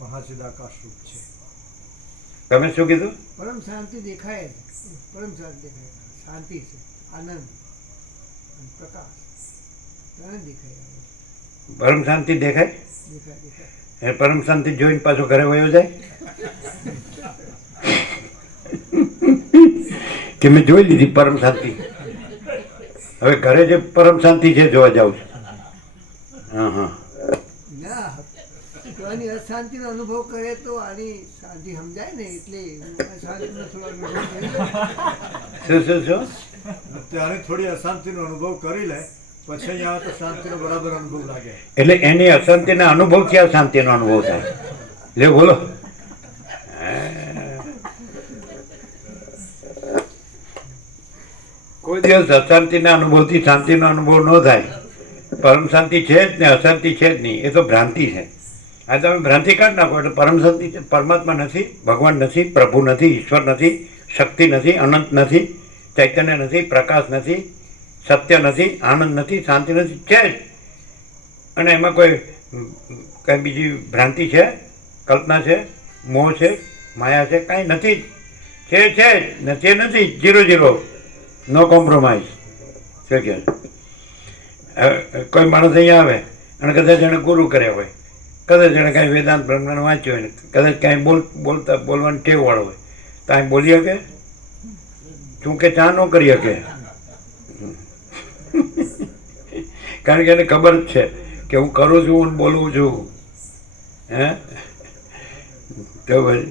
મહાચિદાકાશ રૂપ છે. તમે શું કીધું? પરમ શાંતિ દેખાય જ. પરમ શાંતિ દેખાય, શાંતિ છે, આનંદ અને પ્રકાશ ત્રણે દેખાય આવે. પરમ શાંતિ દેખાય? દેખાય દેખાય. એ પરમ શાંતિ જોઈને પાછો ઘરે વયો જાય કે મેં જોઈ લીધી પરમ શાંતિ, હવે ઘરે જે પરમ શાંતિ છે જોવા જાઉં છું. હા હા ના તો આની અશાંતિનો અનુભવ કરે તો આની શાંતિ સમજાય ને, એટલે અશાંતિનો થોડો અનુભવ કરી શું શું શું ત્યારે થોડી અશાંતિનો અનુભવ કરી લે પછી અહીંયા આવે તો શાંતિનો બરાબર અનુભવ લાગે. એટલે એની અશાંતિના અનુભવથી આ શાંતિનો અનુભવ થાય. લે બોલો. કોઈ દિવસ અશાંતિના અનુભવથી શાંતિનો અનુભવ ન થાય. પરમ શાંતિ છે જ ને, અશાંતિ છે જ નહીં, એ તો ભ્રાંતિ છે. આ તમે ભ્રાંતિ કાઢી નાખો એટલે પરમ શાંતિ છે. પરમાત્મા નથી, ભગવાન નથી, પ્રભુ નથી, ઈશ્વર નથી, શક્તિ નથી, અનંત નથી, ચૈતન્ય નથી, પ્રકાશ નથી, સત્ય નથી, આનંદ નથી, શાંતિ નથી, છે જ. અને એમાં કોઈ કઈ બીજી ભ્રાંતિ છે, કલ્પના છે, મોહ છે, માયા છે? કાંઈ નથી જ. છે જ ને તે નથી, 0-0, નો કોમ્પ્રોમાઇઝ. શું કહે? કોઈ માણસ અહીંયા આવે અને કદાચ એણે ગુરુ કર્યા હોય, કદાચ એણે કાંઈ વેદાંત બ્રહ્માંડ વાંચ્યું હોય ને કદાચ કાંઈ બોલવાની ટેવ વાળો હોય, તો અહીં બોલી શકે? શું કે ચા ન કરી શકે? કારણ કે એને ખબર જ છે કે હું કરું છું અને બોલું છું. હે તો ભાઈ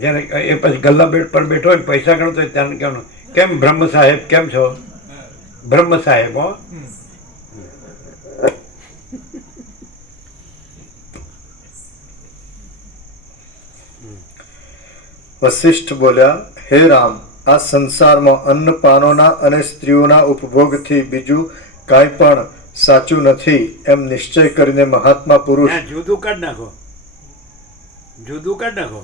જ્યારે એ પછી ગલ્લા બેટ પર બેઠો હોય પૈસા ગણતો હોય ત્યારે કહેવાનું, કેમ બ્રહ્મ સાહેબ કેમ છો? બ્રહ્મ સાહેબ. હો વશિષ્ઠ બોલ્યા, હે રામ, આ સંસારમાં અન્ન પાનોના અને સ્ત્રીઓના ઉપભોગથી બીજું કાંઈ પણ સાચું નથી એમ નિશ્ચય કરીને મહાત્મા પુરુષ. જુદું કાઢ નાખો, જુદું કાઢ નાખો.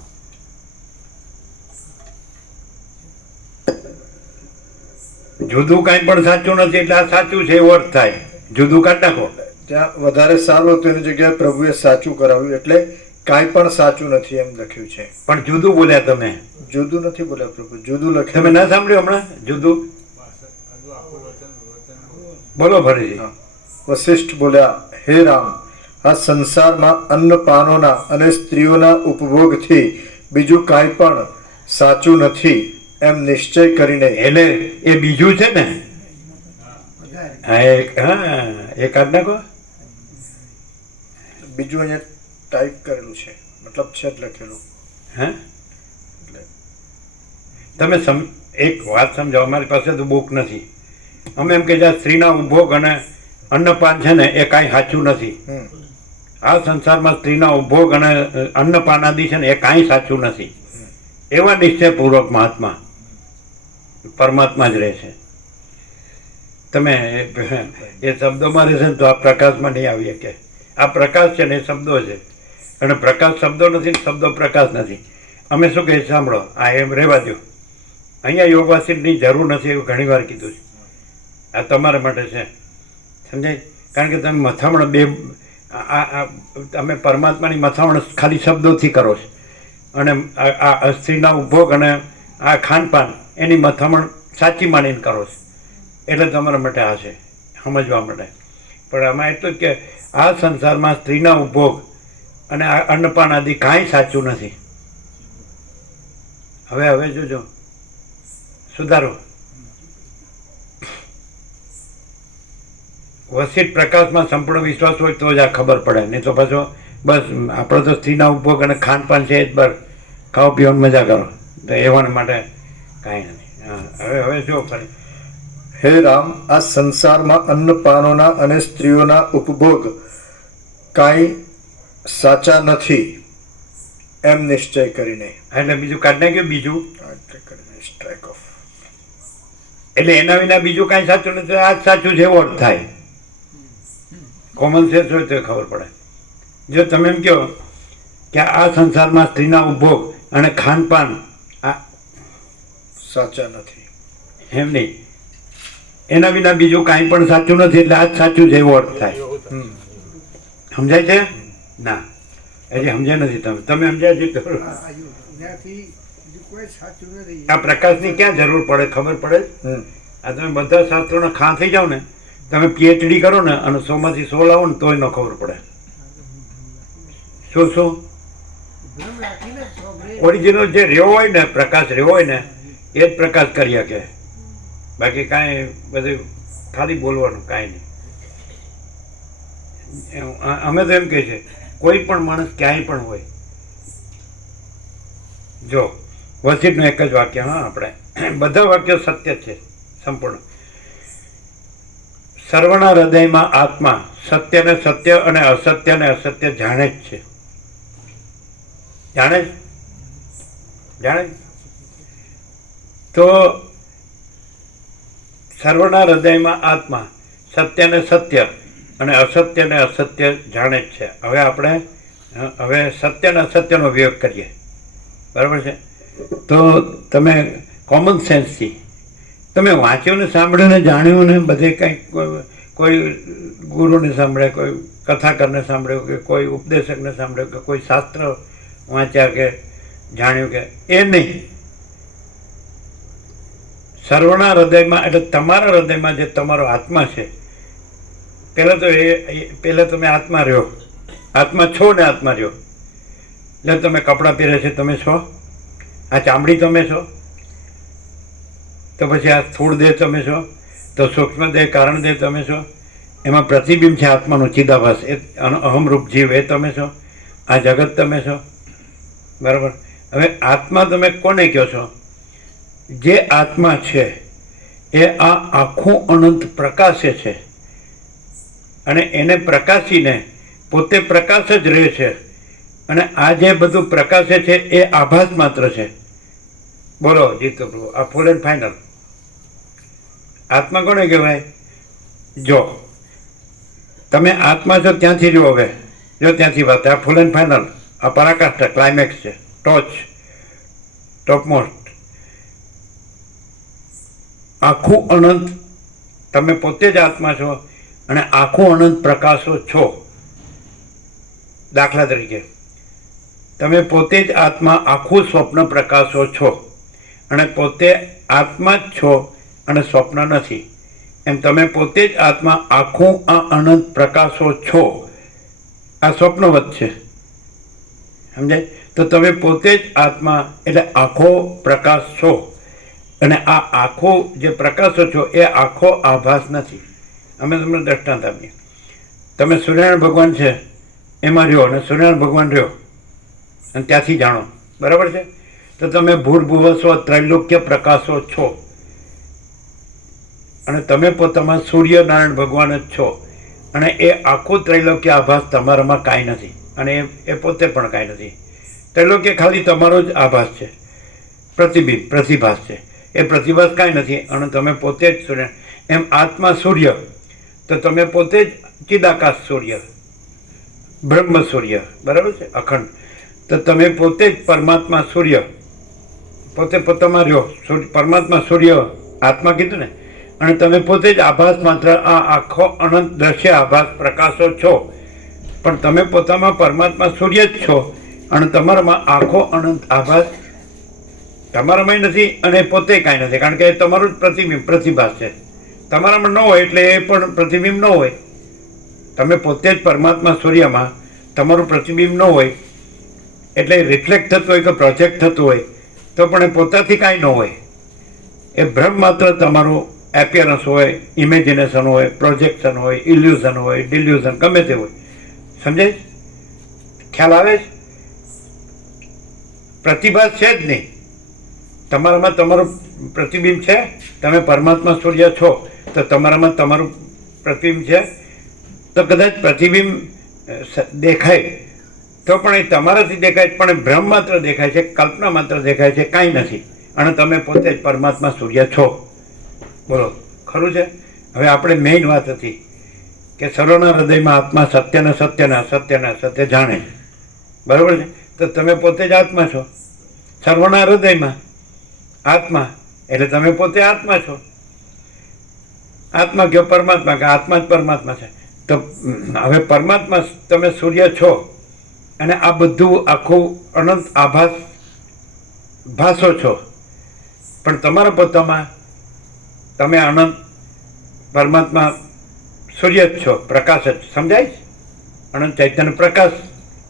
જુદું કાંઈ પણ સાચું નથી એટલે આ સાચું છે એવો અર્થ થાય. જુદું કાઢ નાખો. ત્યાં વધારે સારું હતું, એની જગ્યાએ પ્રભુએ સાચું કરાવ્યું એટલે કાંઈ પણ સાચું નથી એમ લખ્યું છે. પણ જુદું બોલ્યા તમે. જુદું નથી બોલ્યા પ્રભુ, જુદું લખ્યું. તમે ના સાંભળ્યું હમણાં? જુદું બોલો ફરીથી. વશિષ્ઠ બોલ્યા, હે રામ, આ સંસારમાં અન્ન પાનોના અને સ્ત્રીઓના ઉપભોગથી બીજું કાંઈ પણ સાચું નથી એમ નિશ્ચય કરીને. એટલે એ બીજું છે ને, વધારે હા એ કાઢ નાખો. બીજું અહીંયા ટાઈપ કરેલું છે, મતલબ છે જ લખેલું. હે તમે એક વાત સમજો, અમારી પાસે તો બુક નથી. અમે એમ કે જ્યાં સ્ત્રીના ઉપભોગ અને અન્નપાન છે ને એ કાંઈ સાચું નથી. આ સંસારમાં સ્ત્રીના ઉપભોગ અને અન્નપાન આદિ છે ને એ કાંઈ સાચું નથી. એવા નિશ્ચયપૂર્વક મહાત્મા પરમાત્મા જ રહે છે. તમે એ શબ્દોમાં રહેશે ને તો આ પ્રકાશમાં નહીં આવી શકે. આ પ્રકાશ છે ને એ શબ્દો છે, અને પ્રકાશ શબ્દો નથી, શબ્દો પ્રકાશ નથી. અમે શું કહીએ સાંભળો, આ એમ રહેવા દો, અહીંયા યોગ વાસિતની જરૂર નથી એવું ઘણી વાર કીધું છે. આ તમારા માટે છે, સમજાય? કારણ કે તમે મથામણ તમે પરમાત્માની મથામણ ખાલી શબ્દોથી કરો છો, અને આ સ્ત્રીના ઉપભોગ અને આ ખાનપાન એની મથામણ સાચી માનીને કરો છો, એટલે તમારા માટે આ છે સમજવા માટે. પણ આમાં એટલું જ કે આ સંસારમાં સ્ત્રીના ઉપભોગ અને આ અન્નપાન આદિ કાંઈ સાચું નથી. હવે જોજો, સુધારો. વસિત પ્રકાશમાં સંપૂર્ણ વિશ્વાસ હોય તો જ આ ખબર પડે, નહીં તો પાછો બસ આપણે તો સ્ત્રીના ઉપભોગ અને ખાનપાન છે જ બસ, ખાઓ પીવાની મજા કરો, તો એવાને માટે કાંઈ નથી. હવે જો ફરી હે રામ, આ સંસારમાં અન્નપાનોના અને સ્ત્રીઓના ઉપભોગ કાંઈ સાચા નથી એમ નિશ્ચય કરીને. એટલે બીજું કાઢ નાખ્યું. બીજું સ્ટ્રાઇક ઓફ. એટલે એના વિના બીજું કાંઈ સાચું નથી. આ જ સાચું છે એવો અર્થ થાય. કોમન સેન્સ હોય તો ખબર પડે. જો તમે એમ કહો કે આ સંસારમાં સ્ત્રીના ઉપભોગ અને ખાનપાન આ સાચા નથી એમ નહીં, એના વિના બીજું કાંઈ પણ સાચું નથી, એટલે આ જ સાચું છે એવો અર્થ થાય. સમજાય છે? ના, હજી સમજ્યા નથી. તમે સમજ્યા છે? ત્યાંથી બીજું કોઈ સાચું નથી. આ પ્રકાશની ક્યાં જરૂર પડે? ખબર પડે? આ તમે બધા શાસ્ત્રોના ખાં થઈ જાઓ ને, તમે PhD કરો ને અને 100 માંથી 100 લાવો ને તોય ન ખબર પડે. શું ભ્રમ રાખીને સોંભળે. ઓરિજિનલ જે રહ્યો હોય ને, પ્રકાશ રહ્યો હોય ને, એ જ પ્રકાશ કરી શકે. બાકી કાંઈ બધું ખાલી બોલવાનું કાંઈ નહીં. અમે તો એમ કહે છે કોઈ પણ માણસ ક્યાંય પણ હોય. જો વસિતનું એક જ વાક્ય, હા, આપણે બધા વાક્યો સત્ય છે સંપૂર્ણ. સર્વના હૃદયમાં આત્મા સત્યને સત્ય અને અસત્યને અસત્ય જાણે જ છે. જાણે તો સર્વના હૃદયમાં આત્મા સત્યને સત્ય અને અસત્યને અસત્ય જાણે જ છે. હવે આપણે સત્ય અને અસત્યનો વિયોગ કરીએ, બરાબર છે? તો તમે કોમન સેન્સથી તમે વાંચ્યું ને સાંભળ્યું ને જાણ્યું ને બધે કંઈક કોઈ ગુરુને સાંભળે, કોઈ કથાકારને સાંભળ્યું, કે કોઈ ઉપદેશકને સાંભળ્યું, કે કોઈ શાસ્ત્ર વાંચ્યા કે જાણ્યું, કે એ નહીં. સર્વના હૃદયમાં એટલે તમારા હૃદયમાં જે તમારો આત્મા છે, પહેલાં તમે આત્મા રહ્યો, આત્મા છો ને આત્મા રહ્યો. એટલે તમે કપડાં પહેરે છે તમે છો, આ ચામડી તમે છો, તો પછી આ સ્થૂળ દેહ તમે છો, તો સૂક્ષ્મ દેહ કારણ દેહ તમે છો, એમાં પ્રતિબિંબ છે આત્માનું ચિદાભાસ, એ અહમરૂપ જીવ એ તમે છો, આ જગત તમે છો, બરાબર? હવે આત્મા તમે કોને કહો છો? જે આત્મા છે એ આ આખું અનંત પ્રકાશે છે, અને એને પ્રકાશીને પોતે પ્રકાશ જ રહે છે, અને આ જે બધું પ્રકાશે છે એ આભાસ માત્ર છે. બોલો જીતુ પ્રભુ, આ ફૂલ એન્ડ ફાઇનલ આત્મા કોને કહેવાય? જો તમે આત્મા છો ત્યાંથી રહ્યો. હવે જો ત્યાંથી વાત, આ ફૂલ એન્ડ ફાઇનલ, આ પરાકાષ્ઠા ક્લાઇમેક્સ છે, ટોપમોસ્ટ. આખું અનંત તમે પોતે જ આત્મા છો, અને આખું અનંત પ્રકાશો છો. દાખલા તરીકે તમે પોતે જ આત્મા આખું સ્વપ્ન પ્રકાશો છો, અને પોતે આત્મા જ છો અને સ્વપ્ન નથી. એમ તમે પોતે જ આત્મા આખું આ અનંત પ્રકાશો છો. આ સ્વપ્નવત છે, સમજાય? તો તમે પોતે જ આત્મા એટલે આખો પ્રકાશ છો, અને આ આખો જે પ્રકાશો છો એ આખો આભાસ નથી. અમે તમને દ્રષ્ટાંત આપીએ. તમે સૂર્યનારાયણ ભગવાન છે એમાં રહ્યો, અને સૂર્યનારાયણ ભગવાન રહ્યો, અને ત્યાંથી જાણો, બરાબર છે? તો તમે ભૂર્ભુવસ્વ ત્રૈલોક્ય પ્રકાશો છો, અને તમે પોતામાં સૂર્યનારાયણ ભગવાન જ છો, અને એ આખું ત્રૈલોક્ય આભાસ તમારામાં કાંઈ નથી, અને એ પોતે પણ કાંઈ નથી. ત્રૈલોક્ય ખાલી તમારો જ આભાસ છે, પ્રતિભાસ છે. એ પ્રતિભાસ કાંઈ નથી, અને તમે પોતે જ સૂર્ય. એમ આત્મા સૂર્ય, તો તમે પોતે જ ચિદાકાશ સૂર્ય, બ્રહ્મ સૂર્ય, બરાબર છે? અખંડ. તો તમે પોતે જ પરમાત્મા સૂર્ય, પોતે પોતામાં રહ્યો, પરમાત્મા સૂર્ય આત્મા કીધું ને, અને તમે પોતે જ આભાસ માત્ર, આ આખો અનંત દ્રશ્ય આભાસ પ્રકાશો છો, પણ તમે પોતામાં પરમાત્મા સૂર્ય જ છો, અને તમારામાં આખો અનંત આભાસ તમારામાં નથી, અને પોતે કાંઈ નથી, કારણ કે એ તમારું જ પ્રતિભાસ છે. તમારામાં ન હોય એટલે એ પણ પ્રતિબિંબ ન હોય. તમે પોતે જ પરમાત્મા સૂર્યમાં તમારું પ્રતિબિંબ ન હોય એટલે રિફ્લેક્ટ થતું હોય કે પ્રોજેક્ટ થતું હોય તો પણ એ પોતાથી કાંઈ ન હોય. એ ભ્રમ માત્ર તમારું એપિયરન્સ હોય, ઇમેજિનેશન હોય, પ્રોજેક્શન હોય, ઇલ્યુઝન હોય, ડિલ્યુઝન, ગમે તે હોય. સમજાય? ખ્યાલ આવે છે? પ્રતિભાસ છે જ નહીં. તમારામાં તમારું પ્રતિબિંબ છે. તમે પરમાત્મા સૂર્ય છો તો તમારામાં તમારું પ્રતિબિંબ છે. તો કદાચ પ્રતિબિંબ દેખાય તો પણ એ તમારાથી દેખાય, પણ એ ભ્રમ માત્ર દેખાય છે, કલ્પના માત્ર દેખાય છે, કાંઈ નથી. અને તમે પોતે જ પરમાત્મા સૂર્ય છો. બોલો, ખરું છે? હવે આપણે મેઇન વાત હતી કે સર્વના હૃદયમાં આત્મા સત્યને સત્ય જાણે. બરાબર છે? તો તમે પોતે જ આત્મા છો. સર્વના હૃદયમાં આત્મા એટલે તમે પોતે આત્મા છો. આત્મા કયો પરમાત્મા કે આત્મા જ પરમાત્મા છે. તો હવે પરમાત્મા તમે સૂર્ય છો, અને આ બધું આખું અનંત આભાસ ભાસો છો, પણ તમારા પોતામાં તમે અનંત પરમાત્મા સૂર્ય જ છો, પ્રકાશ જ. સમજાય? અનંત ચૈતન્ય પ્રકાશ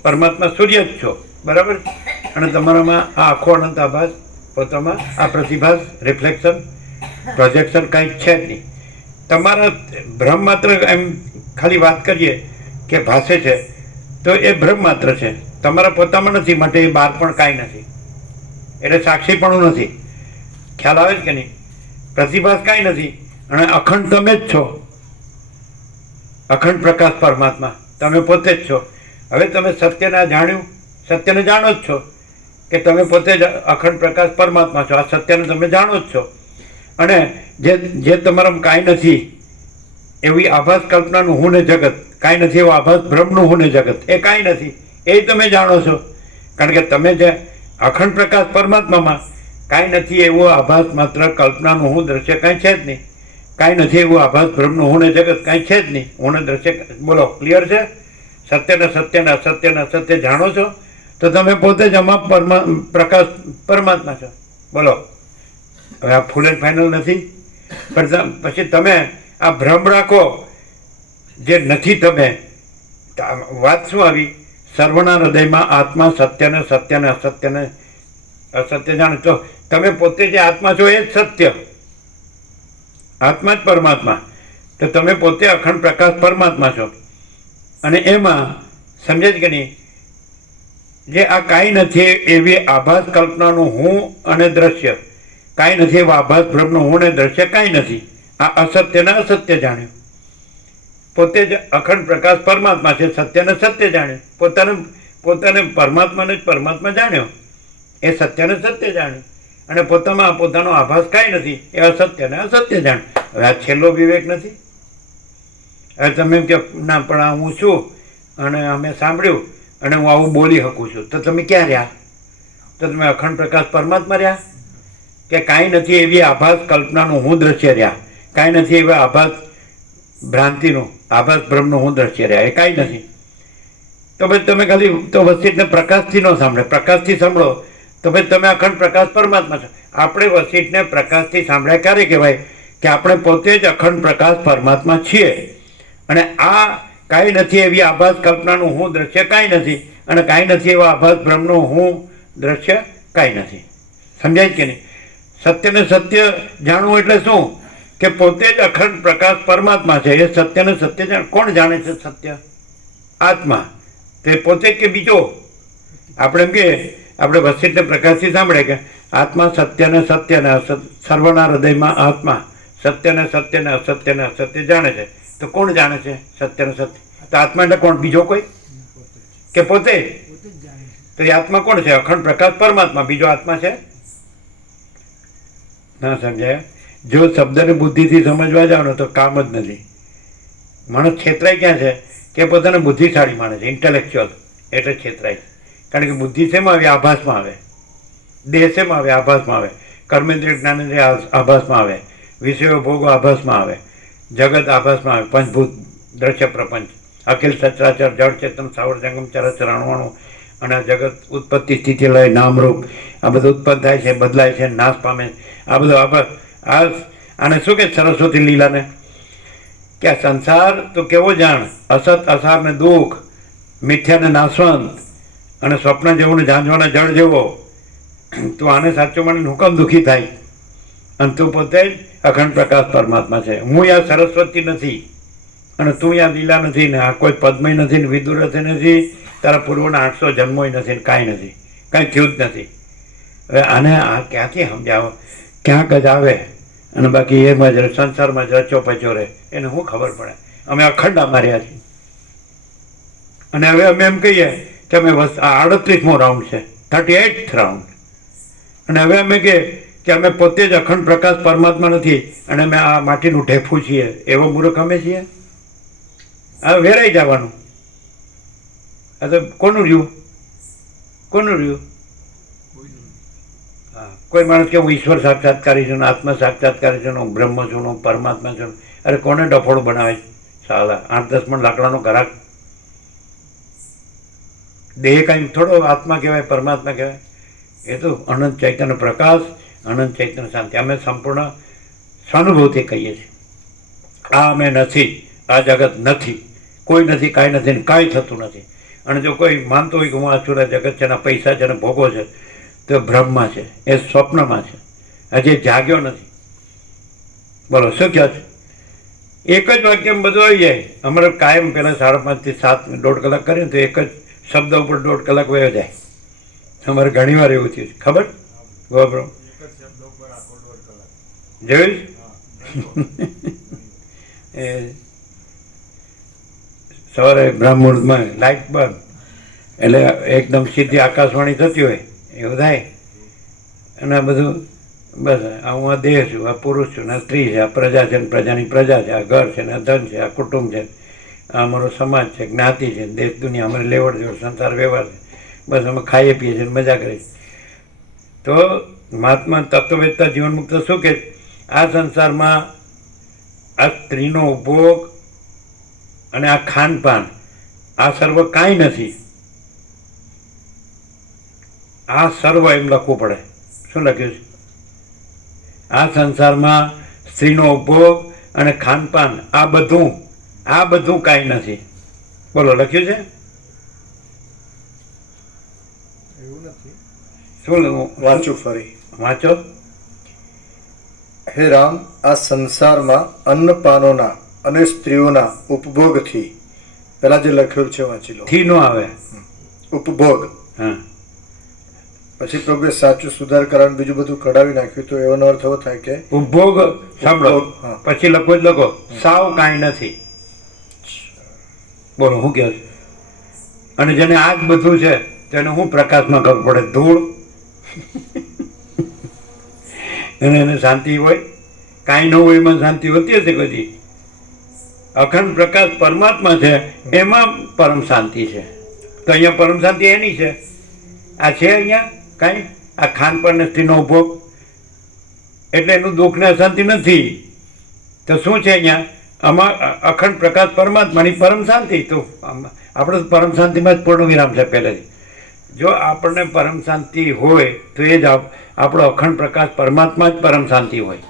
પરમાત્મા સૂર્ય જ છો. બરાબર? અને તમારામાં આ આખો અનંત આભાસ પોતામાં આ પ્રતિભાસ, રિફ્લેક્શન, પ્રોજેક્શન કંઈ છે જ નહીં. તમારા ભ્રમ માત્ર એમ ખાલી વાત કરીએ કે ભાષે છે તો એ ભ્રમ માત્ર છે, તમારા પોતામાં નથી, માટે એ બહાર પણ કાંઈ નથી. એટલે સાક્ષીપણું નથી. ખ્યાલ આવે છે કે નહીં? પ્રતિભાસ કાંઈ નથી, અને અખંડ તમે જ છો. અખંડ પ્રકાશ પરમાત્મા તમે પોતે જ છો. હવે તમે સત્યને જાણ્યું, સત્યને જાણો જ છો કે તમે પોતે જ અખંડ પ્રકાશ પરમાત્મા છો. આ સત્યને તમે જાણો જ છો. અને જે તમારામાં કાંઈ નથી એવી આભાસ કલ્પનાનું હું ને જગત, કાંઈ નથી એવો આભાસ બ્રહ્મનું હું ને જગત, એ કાંઈ નથી, એ તમે જાણો છો. કારણ કે તમે જે અખંડ પ્રકાશ પરમાત્મામાં કાંઈ નથી એવો આભાસ માત્ર કલ્પનાનું હું દ્રશ્ય કાંઈ છે જ નહીં. કાંઈ નથી એવું આભાસ બ્રહ્મનું હું ને જગત કાંઈ છે જ નહીં. હું ને દ્રશ્ય. બોલો, ક્લિયર છે? સત્યને અસત્ય જાણો છો તો તમે પોતે જ આમાં પ્રકાશ પરમાત્મા છો. બોલો, હવે આ ફૂલ એન્ડ ફાઇનલ નથી, પણ પછી તમે આ ભ્રમ રાખો જે નથી. તમે વાત શું આવી? સર્વના હૃદયમાં આત્મા સત્યને અસત્ય જાણે. તો તમે પોતે જે આત્મા છો એ જ સત્ય, આત્મા જ પરમાત્મા. તો તમે પોતે અખંડ પ્રકાશ પરમાત્મા છો. અને એમાં સમજે જ કે નહીં, જે આ કાંઈ નથી એવી આભાસ કલ્પનાનું હું અને દ્રશ્ય, કાંઈ નથી એવા આભાસ બ્રહ્મનું હું ને દ્રશ્ય કાંઈ નથી. આ અસત્યને અસત્ય જાણ્યું. પોતે જ અખંડ પ્રકાશ પરમાત્મા છે, સત્યને સત્ય જાણ્યું. પોતાને પરમાત્માને જ પરમાત્મા જાણ્યો, એ સત્યને સત્ય જાણ્યું. અને પોતામાં પોતાનો આભાસ કાંઈ નથી, એ અસત્યને અસત્ય જાણ્યું. હવે આ છેલ્લો વિવેક નથી? હવે તમે એમ કે ના પણ આ હું છું અને અમે સાંભળ્યું અને હું આવું બોલી શકું છું, તો તમે ક્યાં રહ્યા? તો તમે અખંડ પ્રકાશ પરમાત્મા રહ્યા કે કાંઈ નથી એવી આભાસ કલ્પનાનું હું દ્રશ્ય રહ્યા? કાંઈ નથી એવા આભાસ ભ્રાંતિનું, આભાસ બ્રહ્મનું હું દ્રશ્ય રહ્યા? એ કાંઈ નથી. તો ભાઈ તમે ખાલી તો વસીટને પ્રકાશથી ન સાંભળે, પ્રકાશથી સાંભળો તો ભાઈ તમે અખંડ પ્રકાશ પરમાત્મા છો. આપણે વસીટને પ્રકાશથી સાંભળ્યા ક્યારે કહેવાય? કે આપણે પોતે જ અખંડ પ્રકાશ પરમાત્મા છીએ. અને આ કાંઈ નથી એવી આભાસ કલ્પનાનું હું દ્રશ્ય કાંઈ નથી, અને કાંઈ નથી એવા આભાસ બ્રહ્મનું હું દ્રશ્ય કાંઈ નથી. સમજાય કે નહીં? સત્યને સત્ય જાણવું એટલે શું? કે પોતે જ અખંડ પ્રકાશ પરમાત્મા છે. એ સત્યને સત્ય જાણ. કોણ જાણે છે સત્ય? આત્મા. તે પોતે જ કે બીજો? આપણે એમ કે આપણે વસીટને પ્રકાશથી સાંભળે કે આત્મા સત્યને સર્વના હૃદયમાં આત્મા સત્યને અસત્ય જાણે છે. તો કોણ જાણે છે સત્યને સત્ય? તો આત્મા એટલે કોણ? બીજો કોઈ કે પોતે? તો એ આત્મા કોણ છે? અખંડ પ્રકાશ પરમાત્મા. બીજો આત્મા છે? ના સમજાય? જો શબ્દને બુદ્ધિથી સમજવા જાઓ ને તો કામ જ નથી. માણસ છેતરાય ક્યાં છે? કે પોતાને બુદ્ધિશાળી માણે છે, ઇન્ટેલેક્ચ્યુઅલ, એટલે છેતરાય. કારણ કે બુદ્ધિ શેમાં આવે? આભાસમાં આવે. દેહ શેમાં આવે? આભાસમાં આવે. કર્મેન્દ્રિય જ્ઞાનેન્દ્રિય આભાસમાં આવે, વિષયો ભોગો આભાસમાં આવે, જગત આભાસમાં આવે, પંચભૂત દ્રશ્ય પ્રપંચ, અખિલ સચરાચર જળ ચેતન સ્થાવર જંગમ ચરાચર અણુઅણુ અને આ જગત ઉત્પત્તિ સ્થિતિ લય નામરૂપ આ બધું ઉત્પન્ન થાય છે, બદલાય છે, નાશ પામે. આ બધું આને શું કે સરસ્વતી લીલાને કે આ સંસાર તો કેવો જાણ, અસત અસાર ને દુઃખ, મિથ્યા ને નાશવંત અને સ્વપ્ન જેવું ને ઝાંઝવાના જળ જેવો. તું આને સાચો માનીને હુકમ દુઃખી થાય? અને તું પોતે જ અખંડ પ્રકાશ પરમાત્મા છે. હું યા સરસ્વતી નથી અને તું યા લીલા નથી ને આ કોઈ પદ્મય નથી ને વિદુરથ નથી, તારા પૂર્વના 800 જન્મોય નથી ને કાંઈ નથી, કાંઈ થયું જ નથી. હવે આને આ ક્યાંથી સમજાવો? ક્યાંક જ આવે અને બાકી એમાં જ સંસારમાં જ રચો પચો રહે. એને શું ખબર પડે? અમે અખંડા માર્યા છીએ અને હવે અમે એમ કહીએ કે અમે 38મો રાઉન્ડ છે, 38th રાઉન્ડ. અને હવે અમે કે અમે પોતે જ અખંડ પ્રકાશ પરમાત્મા નથી અને અમે આ માટીનું ઢેફું છીએ. એવો મૂર્ખ અમે છીએ? આ વેરાઈ જવાનું. આ તો કોનું રહ્યું? કોનું રહ્યું? હા, કોઈ માણસ કે હું ઈશ્વર સાક્ષાત્કારી છું, આત્મ સાક્ષાત્કારી છું, હું બ્રહ્મ છું, હું પરમાત્મા છું. અરે કોને ડફોડું બનાવે છે? સાલા 8-10 મણ લાકડાનો ઘરાક. દેહ કાંઈ થોડો આત્મા કહેવાય, પરમાત્મા કહેવાય? એ તો અનંત ચૈતન્ય પ્રકાશ, અનંત ચૈતન્ય શાંતિ. અમે સંપૂર્ણ સ્વાનુભૂતિ કહીએ છીએ. આ અમે નથી, આ જગત નથી, કોઈ નથી, કાંઈ નથી ને કાંઈ થતું નથી. અને જો કોઈ માનતો હોય કે હું આ છુરા જગત છે ને પૈસા છે ને ભોગો છે, તો ભ્રમમાં છે, એ સ્વપ્નમાં છે, હજી જાગ્યો નથી. બોલો શું કહો છો? એક જ વાક્યમાં બધું આવી જાય. અમારે કાયમ પહેલાં 5:30 થી 7 1.5 કલાક કરીએ તો એક જ શબ્દ ઉપર 1.5 કલાક વયો જાય. અમારે ઘણી વાર એવું થયું છે, ખબર? ગોબ્રો જોયું? એ સવારે બ્રાહ્મણમાં લાઇટ બંધ એટલે એકદમ સીધી આકાશવાણી થતી હોય એવું થાય. અને આ બધું બસ હું આ દેહ છું, આ પુરુષ છું, આ સ્ત્રી છે, આ પ્રજા છે, પ્રજાની પ્રજા છે, આ ઘર છે, આ ધન છે, આ કુટુંબ છે, આ અમારો સમાજ છે, જ્ઞાતિ છે, દેશ દુનિયા, અમારી લેવડ દેવડ, સંસાર વ્યવહાર છે. બસ અમે ખાઈએ પીએ છીએ મજા કરીએ. તો મહાત્મા તત્વવેદતા જીવનમુક્ત શું કે આ સંસારમાં આ સ્ત્રીનો ઉપભોગ અને આ ખાનપાન આ સર્વ કાંઈ નથી. આ સર્વ એમ લખવું પડે. શું લખ્યું છે? આ સંસારમાં સ્ત્રીનો ઉપભોગ અને ખાનપાન આ બધું કાંઈ નથી. બોલો લખ્યું છે? શું વાંચું ફરી. વાંચો. હે રામ, આ સંસારમાં અન્નપાનોના અને સ્ત્રીઓના ઉપભોગથી, પેલા જે લખેલું છે વાંચી લો. થી નો આવે. ઉપભોગ. હા, પછી પ્રભુએ સાચું સુધાર કરાવીને બીજું બધું કઢાવી નાખ્યું. તો એનો અર્થ એવો થાય કે ઉપભોગ સાંભળો, હા. પછી લખો જ લખો સાવ કાંઈ નથી. બોલો શું કહે? અને જેને આ જ બધું છે તેને હું પ્રકાશમાં ખબર પડે? ધૂળ. એને શાંતિ હોય? કાંઈ ન હોય એમાં શાંતિ હોતી હશે કદી? અખંડ પ્રકાશ પરમાત્મા છે, એમાં પરમ શાંતિ છે. તો અહીંયા પરમ શાંતિ એની છે. આ છે અહીંયા કાંઈ? આ ખાનપાન ને સ્ત્રીનો ઉપભોગ એટલે એનું દુઃખ ને અશાંતિ નથી. તો શું છે અહીંયા? આમાં અખંડ પ્રકાશ પરમાત્માની પરમ શાંતિ. તો આપણે પરમ શાંતિમાં જ પૂર્ણ વિરામ છે પહેલેથી. જો આપણને પરમ શાંતિ હોય તો એ જ આપણો અખંડ પ્રકાશ પરમાત્મા જ પરમ શાંતિ હોય.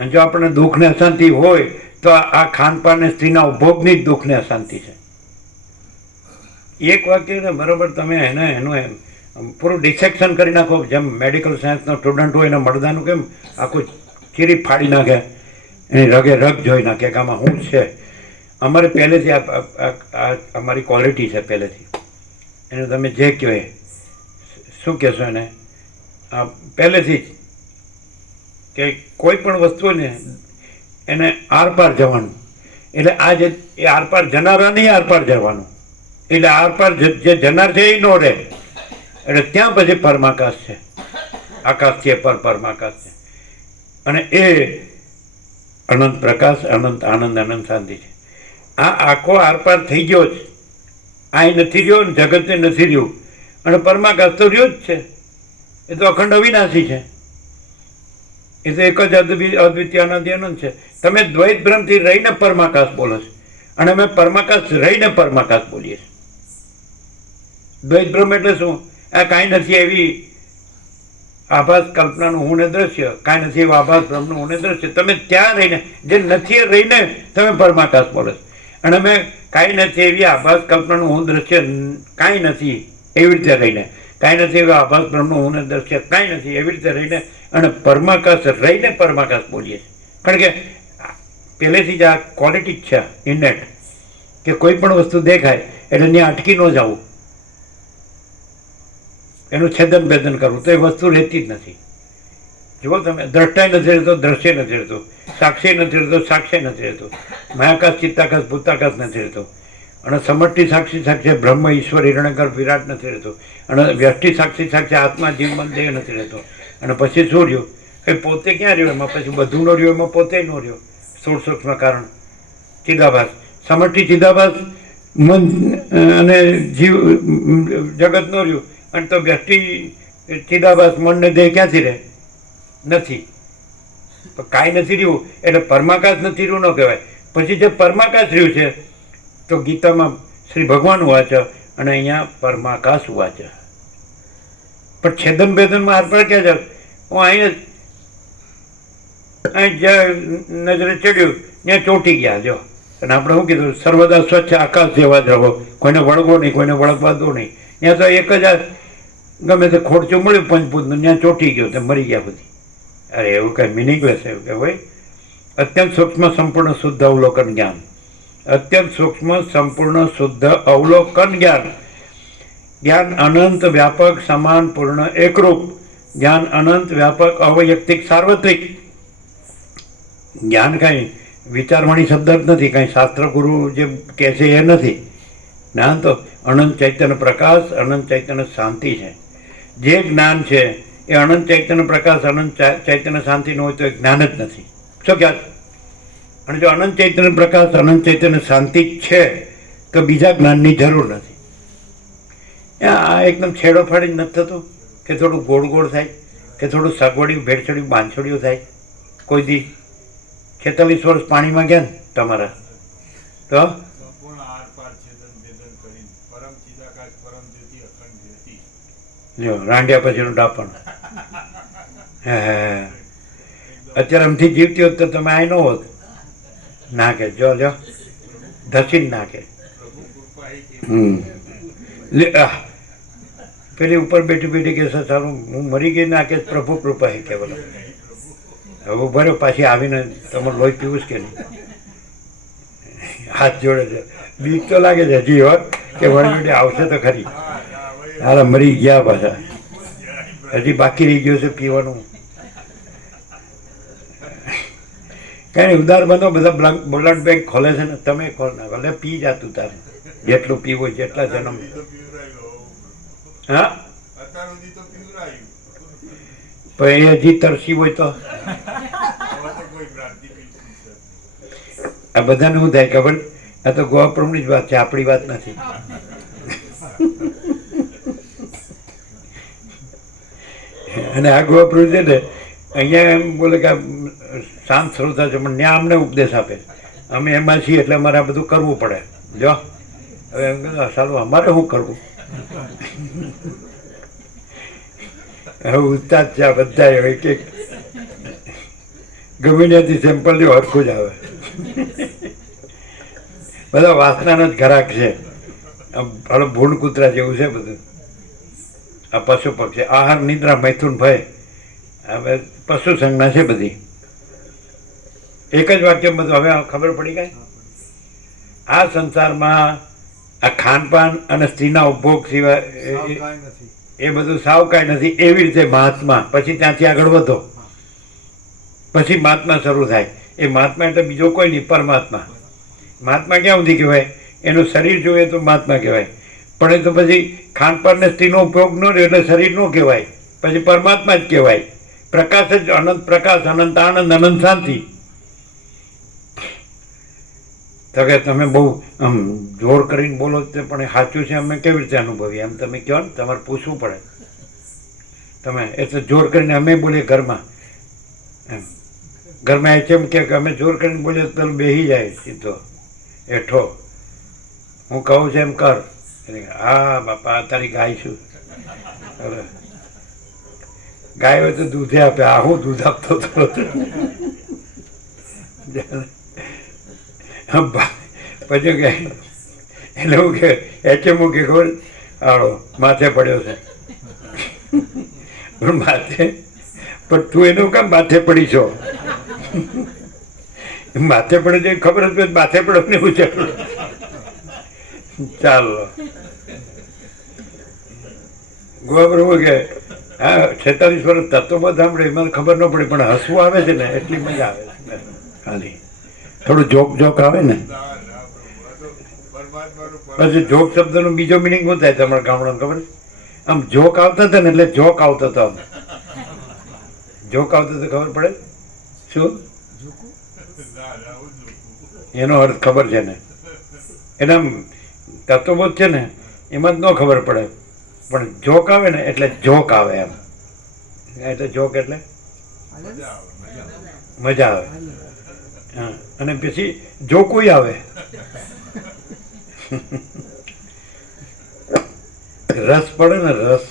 અને જો આપણને દુઃખ ને અશાંતિ હોય તો આ ખાનપાન ને સ્ત્રીના ઉપભોગની જ દુઃખ ને અશાંતિ છે. એક વાક્ય ને બરાબર તમે એનું એમ પૂરું ડિસેક્શન કરી નાખો. જેમ મેડિકલ સાયન્સનો સ્ટુડન્ટ હોય એને મળદાનું કેમ આખું ચીરી ફાડી નાખે, એની રગે રગ જોઈ નાખે કે આમાં શું છે. અમારે પહેલેથી અમારી ક્વોલિટી છે પહેલેથી. એને તમે જે કહો એ શું કહેશો એને? પહેલેથી જ કે કોઈ પણ વસ્તુ ને એને આરપાર જવાનું. એટલે આ જે એ આરપાર જનારા નહીં આરપાર જવાનું. એટલે આરપાર જે જનાર છે એ નો રહે. એટલે ત્યાં પછી પરમાકાશ છે. આકાશ છે, પરમાકાશ છે. અને એ અનંત પ્રકાશ, અનંત આનંદ, અનંત શાંતિ છે. આ આખો આરપાર થઈ ગયો જ. આ નથી રહ્યો ને જગતે નથી રહ્યું. અને પરમાકાશ તો રહ્યો જ છે. એ તો અખંડ અવિનાશી છે, એ તો એક જ અદ્વિતીય અનાદિ અનંત છે. તમે દ્વૈત ભ્રમથી રહીને પરમાકાશ બોલો છો અને અમે પરમાકાશ રહીને પરમાકાશ બોલીએ છીએ. દ્વૈત ભ્રમ એટલે શું? આ કાંઈ નથી એવી આભાસ કલ્પનાનું હું ને દ્રશ્ય, કાંઈ નથી એવું આભાસ બ્રહ્મનું હું ને દ્રશ્ય. તમે ત્યાં રહીને, જે નથી રહીને તમે પરમાકાશ બોલો છો, અને અમે કાંઈ નથી એવી આભાસ કલ્પનાનું હું દ્રશ્ય કાંઈ નથી એવી રીતે રહીને, કાંઈ નથી એવા આભાસ બ્રહ્મનું હું ને દ્રશ્ય કાંઈ નથી એવી રીતે રહીને અને પરમાકાશ રહીને પરમાકાશ બોલીએ છીએ. કારણ કે પહેલેથી જ આ ક્વોલિટી જ છે ઇનેટ, કે કોઈ પણ વસ્તુ દેખાય એટલે ત્યાં અટકી ન જવું, એનું છેદન ભેદન કરવું, તો એ વસ્તુ રહેતી જ નથી. જુઓ તમે, દ્રષ્ટાય નથી રહેતો, દ્રશ્ય નથી રહેતો, સાક્ષી નથી રહેતો, સાક્ષ્ય નથી રહેતો, મહાકાશ ચિત્તાકાશ ભૂતાકાશ નથી રહેતો, અને સમષ્ટિ સાક્ષી સાક્ષી બ્રહ્મ ઈશ્વર હિરણ્યગર્ભ વિરાટ નથી રહેતો, અને વ્યષ્ટિ સાક્ષી સાક્ષી આત્મા જીવ મન દેહ નથી રહેતો. અને પછી શું રહ્યું? એ પોતે ક્યાં રહ્યો એમાં? પછી બધું નો રહ્યો એમાં, પોતે નો રહ્યો. સ્થૂળ સૂક્ષ્મ કારણ ચિદાભાસ, સમષ્ટિ ચિદાભાસ મન અને જીવ જગત નો રહ્યું, અને તો વ્યષ્ટિ ચિદાભાસ મન ને દેહ ક્યાંથી રહે? નથી. કાંઈ નથી રહ્યું એટલે પરમાકાશ નથી રહ્યું ન કહેવાય. પછી જે પરમાકાશ રહ્યું છે તો ગીતામાં શ્રી ભગવાન વાચ અને અહીંયા પરમાકાશ વાચ. પણ છેદન ભેદનમાં આરપાર ક્યાં છે? હું અહીં જ્યાં નજરે ચડ્યું ત્યાં ચોંટી ગયા. જો, અને આપણે શું કીધું? સર્વદા સ્વચ્છ આકાશ જેવા જ રહો, કોઈને વળગો નહીં, કોઈને વળગવા દો નહીં. ત્યાં તો એક જ ગમે તે ખોડચું મળ્યું પંચભૂતનું, ત્યાં ચોંટી ગયો, તે મરી ગયા બધી. અરે એવું કંઈ મિનિંગલેસ એવું કે હોય. અત્યંત સૂક્ષ્મ સંપૂર્ણ શુદ્ધ અવલોકન જ્ઞાન, અત્યંત સૂક્ષ્મ સંપૂર્ણ શુદ્ધ અવલોકન જ્ઞાન. જ્ઞાન અનંત વ્યાપક સમાન પૂર્ણ એકરૂપ, જ્ઞાન અનંત વ્યાપક અવૈયક્તિક સાર્વત્રિક. જ્ઞાન કાંઈ વિચારવાણી શબ્દ જ નથી, કાંઈ શાસ્ત્ર ગુરુ જે કહે છે એ નથી. જ્ઞાન તો અનંત ચૈતન્ય પ્રકાશ, અનંત ચૈતન્ય શાંતિ છે. જે જ્ઞાન છે એ અનંત ચૈતન્ય પ્રકાશ, અનંત ચૈતન્ય શાંતિનું હોય તો એ જ્ઞાન જ નથી. શું ખ્યાલ? અને જો અનંત ચૈતન્ય પ્રકાશ, અનંત ચૈતન્ય શાંતિ છે તો બીજા જ્ઞાનની જરૂર નથી. આ એકદમ છેડો ફાડી નથી થતું કે થોડું ગોળ ગોળ થાય, કે થોડું સગવડિયું ભેળસેડિયું બાંધછોડિયું થાય. કોઈ દી 46 વર્ષ પાણીમાં ગયા ને તમારા તો જો રાંડ્યા પછીનું ડાપણ. અત્યારે આમથી જીવતી હોત તો તમે અહીં ન હોત. નાખે જો જો ધસીને નાખે. પેલી ઉપર બેઠી બેઠી કે સારું હું મરી ગઈ નાખે પ્રભુ કૃપા હે કેવલ. હવે ભર્યો પાછી આવીને તમારે લોહી પીવું કે નહીં? હાથ જોડે છે. બીક તો લાગે છે હજી હોત કે વળી આવશે તો ખરી. હારા મરી ગયા પાછા, હજી બાકી રહી ગયું છે પીવાનું. કઈ નહીં, ઉધાર બંધો બધા બ્લડ બેંક ખોલે છે ને, તમે ખોલ નાખો એટલે પી જતું તારે જેટલું પીવું હોય, જેટલા જન્મ. હા, પણ એ હજી તરસી હોય તો આ બધાને શું થાય ખબર? આ તો ગોવાપ્રમની જ વાત છે, આપણી વાત નથી. અને આ ગોવાપ્રમ છે ને અહીંયા એમ બોલે કે શાંત શ્રોતા છે, પણ ત્યાં અમને ઉપદેશ આપે. અમે એમાં છીએ એટલે અમારે આ બધું કરવું પડે. જો હવે એમ કહે સારું અમારે શું કરવું? હવે ઉસ્તાદ છે આ બધા એક એક ગમે ત્યાંથી સેમ્પલ લ્યો હરખું જ આવે. બધા વાસનાનો જ ઘરાક છે. હવે ભૂંડ કૂતરા જેવું છે બધું. આ પશુ પક્ષી આહાર નિદ્રા મૈથુન ભય હવે પશુ સંજ્ઞા છે બધી. એક જ વાક્ય બધું. હવે ખબર પડી ગઈ આ સંસારમાં આ ખાનપાન અને સ્ત્રીના ઉપભોગ સિવાય એ બધું સાવ કાંઈ નથી. એવી રીતે મહાત્મા, પછી ત્યાંથી આગળ વધો, પછી મહાત્મા શરૂ થાય. એ મહાત્મા એટલે બીજો કોઈ નહીં, પરમાત્મા. મહાત્મા ક્યાં સુધી કહેવાય? એનું શરીર જોઈએ તો મહાત્મા કહેવાય, પણ એ તો પછી ખાનપાન ને સ્ત્રીનો ઉપયોગ ન રહ્યો એટલે શરીર ન કહેવાય, પછી પરમાત્મા જ કહેવાય. પ્રકાશ જ અનંત પ્રકાશ, અનંત આનંદ, અનંત શાંતિ. તો કે તમે બહુ આમ જોર કરીને બોલો પણ એ સાચું છે અમે કેવી રીતે અનુભવીએ? એમ તમે કહો ને, તમારે પૂછવું પડે. તમે એટલે જોર કરીને અમે બોલીએ ઘરમાં એમ ઘરમાં એ કેમ કે અમે જોર કરીને બોલીએ તો પેલું બેસી જાય સીધો હેઠો હું કહું છું એમ કર એટલે હા બાપા તારી ગાય છું હવે ગાય હોય તો દૂધે આપે આ હું દૂધ આપતો હતો પછી કે એટલે હું કે એચએમ હું કે ખબર આળો માથે પડ્યો છે પણ માથે પણ તું એનું કામ માથે પડી છો માથે પડે છે ખબર હતી માથે પડે ને એવું છે ચાલો ગોવા કે હા 46 વર્ષ તત્વમાં સાંભળે એમાં ખબર ન પડે પણ હસવું આવે છે ને એટલી મજા આવે છે ખાલી થોડું જોક આવે ને પછી જોક શબ્દનો બીજો મિનિંગ શું થાય તમારા ગામડામાં ખબર આમ જોક આવતા હતા ને એટલે જોક આવતો હતો આમ જોક આવતો તો ખબર પડે શું એનો અર્થ ખબર છે ને એના તત્વબોધ છે ને એમાં જ ન ખબર પડે પણ જોક આવે ને એટલે જોક આવે એમ એટલે જોક એટલે મજા આવે હા અને પછી જોકુય આવે રસ પડે ને રસ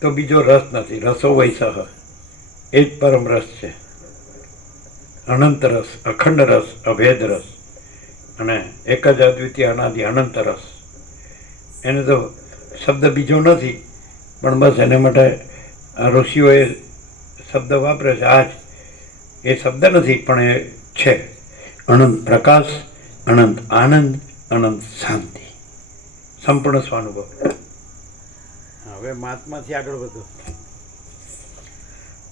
તો બીજો રસ નથી રસો વૈસહ એ જ પરમ રસ છે અનંત રસ અખંડ રસ અભેદ રસ અને એક જ અદ્વિતીય અનાદિ અનંત રસ એને તો શબ્દ બીજો નથી પણ બસ એને માટે આ ઋષિઓએ શબ્દ વાપરે છે આ જ એ શબ્દ નથી પણ એ છે અનંત પ્રકાશ અનંત આનંદ અનંત શાંતિ સંપૂર્ણ સ્વાનુભવ હવે મહાત્માથી આગળ વધો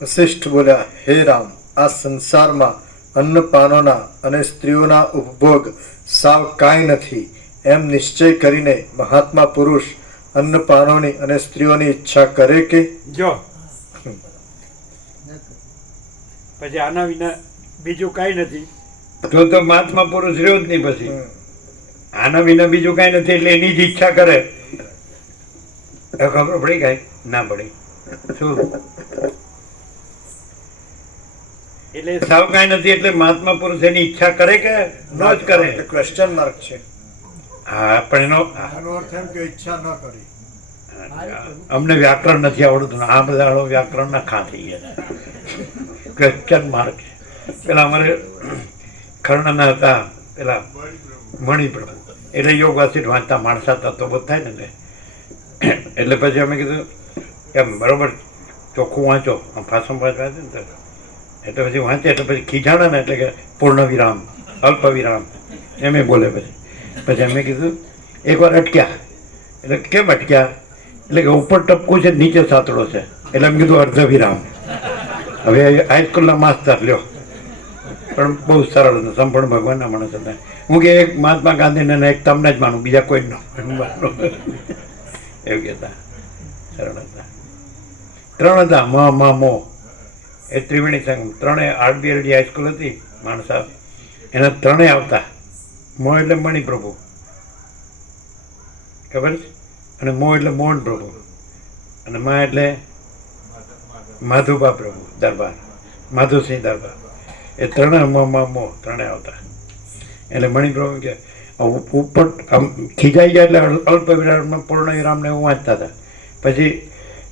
વશિષ્ઠ બોલ્યા હે રામ આ સંસારમાં અન્નપાનોના અને સ્ત્રીઓના ઉપભોગ સાવ કાંઈ નથી એમ નિશ્ચય કરીને મહાત્મા પુરુષ અન્નપાનોની અને સ્ત્રીઓની ઈચ્છા કરે કે જો પછી આના વિના બીજું કાંઈ નથી તો મહાત્મા પુરુષ રહ્યો જ નહીં પછી આના વિના બીજું કાંઈ નથી એટલે એની જ ઈચ્છા કરે ખબર પડી કાંઈ ના પડી શું એટલે સાવ કાંઈ નથી એટલે મહાત્મા પુરુષ એની ઈચ્છા કરે કે ન જ કરે ક્વેશ્ચન માર્ક છે હા પણ એનો આનો અર્થ એમ કે ઈચ્છા ન કરી અમને વ્યાકરણ નથી આવડતું આ બધા વ્યાકરણના ખા થઈ ગયા ક્વેશ્ચન માર્ક પેલા અમારે ખરણાના હતા પેલા મણિપ્રભુ એટલે યોગ વાસિત વાંચતા માણસા તત્વબોધ થાય ને એટલે પછી અમે કીધું એમ બરોબર ચોખ્ખું વાંચો આમ ફાસમ વાંચે ને એટલે પછી વાંચે એટલે પછી ખીજાણા ને એટલે કે પૂર્ણ વિરામ અલ્પ વિરામ એમ બોલે પછી અમે કીધું એકવાર અટક્યા એટલે કેમ અટક્યા એટલે કે ઉપર ટપકું છે નીચે સાતડો છે એટલે એમ કીધું અર્ધ વિરામ હવે હાઈસ્કૂલના માસ્તર લ્યો પણ બહુ સરળ હતું સંપૂર્ણ ભગવાનના માણસ હતા હું કે એક મહાત્મા ગાંધીને એક તમને જ માનું બીજા કોઈ ન માનું એવું કહેતા સરળ હતા 3 હતા મો એ ત્રિવેણી સંઘ 3 આરબીએલડી હાઈસ્કૂલ હતી માણસા એના 3 આવતા મો એટલે મણિપ્રભુ ખબર છે અને મો એટલે મોહન પ્રભુ અને મા એટલે માધુબા પ્રભુ દરબાર માધુસિંહ દરબાર એ 3 મો 3 આવતા એટલે મણિપ્રભુ કે ઉપર આમ ખીજાઈ ગયા એટલે અલ્પ વિરામમાં પૂર્ણ વિરામને એવું વાંચતા હતા પછી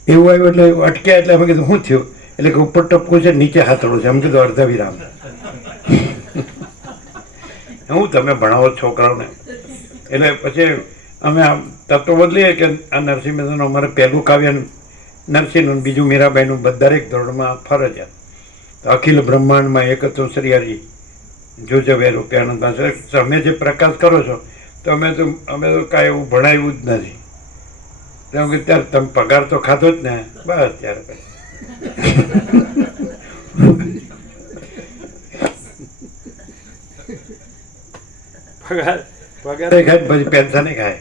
એવું આવ્યું એટલે અટક્યા એટલે અમે કીધું શું થયું એટલે કે ઉપર ટપકું છે નીચે હાથડું છે એમ કીધું અર્ધ વિરામ હું તમે ભણાવો છોકરાઓને એટલે પછી અમે આ તત્વ બદલીએ કે આ નરસિંહ મહેતાનું અમારે પહેલું કાવ્ય નરસિંહનું બીજું મીરાબાઈનું દરેક ધોરણમાં ફરજિયાત તો અખિલ બ્રહ્માંડમાં એક હતું શ્રી હરિ જોજવે રૂપિયાનંદ પાસે તમે જે પ્રકાશ કરો છો તો અમે તો કાંઈ એવું ભણાવ્યું જ નથી કેમ કે ત્યારે તમે પગાર તો ખાધો જ ને બસ ત્યારે પછી પગારે ખાય પછી પેન્શને ખાય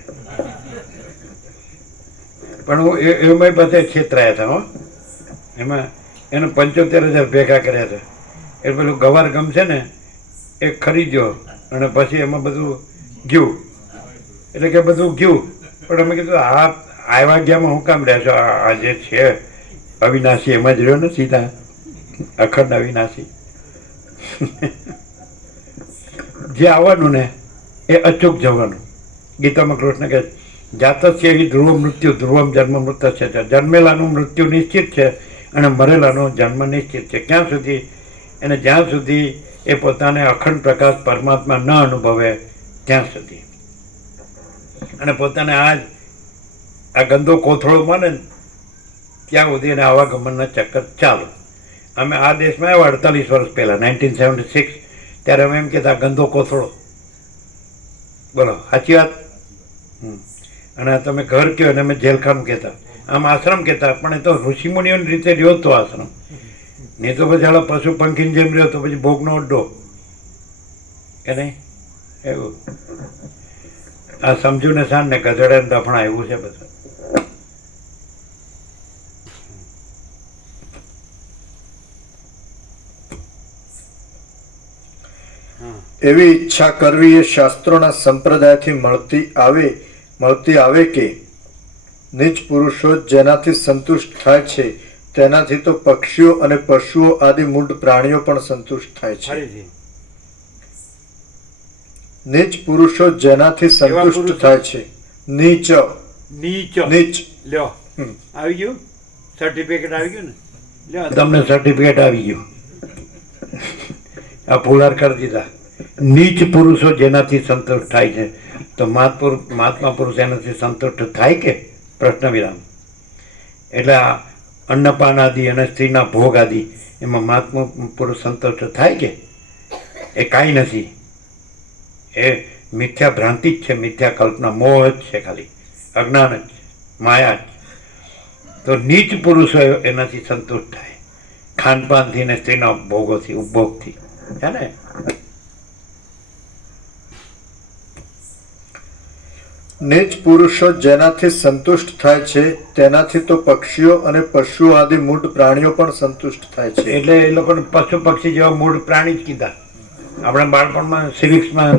પણ હું એમાં બધા છેતરાયા હતા હો એમાં એને 75,000 ભેગા કર્યા હતા એ પેલું ગવાર ગમ છે ને એ ખરીદ્યો અને પછી એમાં બધું ગયું એટલે કે બધું ગયું પણ અમે કીધું આ આવ્યા ગયામાં હું કામ રહેશો આ જે છે અવિનાશી એમ જ રહ્યો ને સીધા, અખંડ અવિનાશી. જે આવવાનું ને એ અચૂક જવાનું. ગીતામાં કૃષ્ણ કહે જાતસ્ય હિ ધ્રુવ મૃત્યુ ધ્રુવમ જન્મ મૃત્યુ છે. જન્મેલાનું મૃત્યુ નિશ્ચિત છે અને મરેલાનો જન્મ નિશ્ચિત છે. ક્યાં સુધી? અને જ્યાં સુધી એ પોતાને અખંડ પ્રકાશ પરમાત્મા ન અનુભવે ત્યાં સુધી. અને પોતાને આ ગંદો કોથળો માને ત્યાં સુધી એને આવાગમનના ચક્કર ચાલુ. અમે આ દેશમાં આવ્યા 48 વર્ષ પહેલાં 1976, ત્યારે અમે એમ કહેતા ગંદો કોથળો. બોલો સાચી વાત? અને તમે ઘર કહો અને અમે જેલખાનું કહેતા, આમ આશ્રમ કહેતા, પણ એ તો ઋષિમુનિઓની રીતે રહ્યો તો આશ્રમ. નહીં તો પછી હાલો પશુ પંખીની જેમ રહ્યો તો પછી ભોગનો અડ્ડો કે નહીં એવું. આ સમજુ ને સાન ને ગધેડા ને દફણા એવું છે બધું. એવી ઈચ્છા કરવી એ શાસ્ત્રોના સંપ્રદાયથી મળતી આવે કે નીચ પુરુષો જેનાથી સંતુષ્ટ થાય છે તેનાથી તો પક્ષીઓ અને પશુઓ આદિ મૂઢ પ્રાણીઓ પણ સંતુષ્ટ થાય છે. ફરીથી નીચ પુરુષો જેનાથી સંતુષ્ટ થાય છે. નીચ નીચ નીચ લ્યો આવી ગયું સર્ટિફિકેટ આવી ગયું ને લ્યો તમને સર્ટિફિકેટ આવી ગયું. આ ફુલાર કરી દીધા. નીચ પુરુષો જેનાથી સંતુષ્ટ થાય છે તો મહાત્મા પુરુષ એનાથી સંતુષ્ટ થાય કે? પ્રશ્ન વિરામ. એટલે આ અન્નપાન આદિ અને સ્ત્રીના ભોગ આદિ એમાં મહાત્મા પુરુષ સંતુષ્ટ થાય કે? એ કાંઈ નથી. એ મિથ્યા ભ્રાંતિ જ છે, મિથ્યા કલ્પના, મોહ જ છે, ખાલી અજ્ઞાન જ, માયા જ. તો નીચ પુરુષો એનાથી સંતુષ્ટ થાય ખાનપાનથી ને સ્ત્રીના ભોગોથી, ઉપભોગથી, છે ને. નીચ પુરુષો જેનાથી સંતુષ્ટ થાય છે તેનાથી તો પક્ષીઓ અને પશુઓ આદિ મૂઢ પ્રાણીઓ પણ સંતુષ્ટ થાય છે. એટલે એ લોકોને પશુ પક્ષી જેવા મૂળ પ્રાણી જ કીધા. આપણે બાળપણમાં સિવિક્સમાં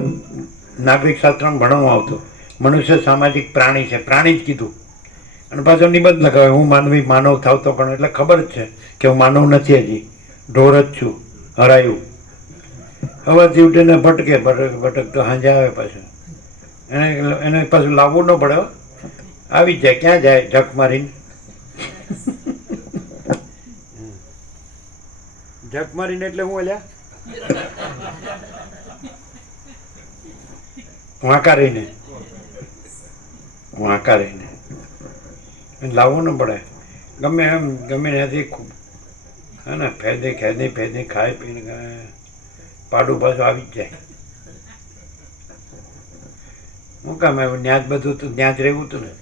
નાગરિક શાસ્ત્રમાં ભણવામાં આવતું મનુષ્ય સામાજિક પ્રાણી છે, પ્રાણી જ કીધું. અને પાછો નિબંધ લખાવે હું માનવી માનવ થાવતો પણ, એટલે ખબર જ છે કે હું માનવ નથી, હજી ઢોર જ છું, હરાયું. હવે જીવટીને ભટકે ભટકતો સાંજે આવે પાછું. એને પાછું લાવવું ન પડે, આવી જ જાય. ક્યાં જાય? ઝક મારીને. ઝક મારીને એટલે હું અલ્યા વાંકારીને લાવવું ન પડે. ગમે એમ ગમે ત્યાંથી હે ને ફેદે ખેદી ખાઈ પીને પાડું પાછું આવી જ જાય. હું કામ આવ્યું? ત્યાં જ બધું તું ત્યાં જ રહેવું હતું ને.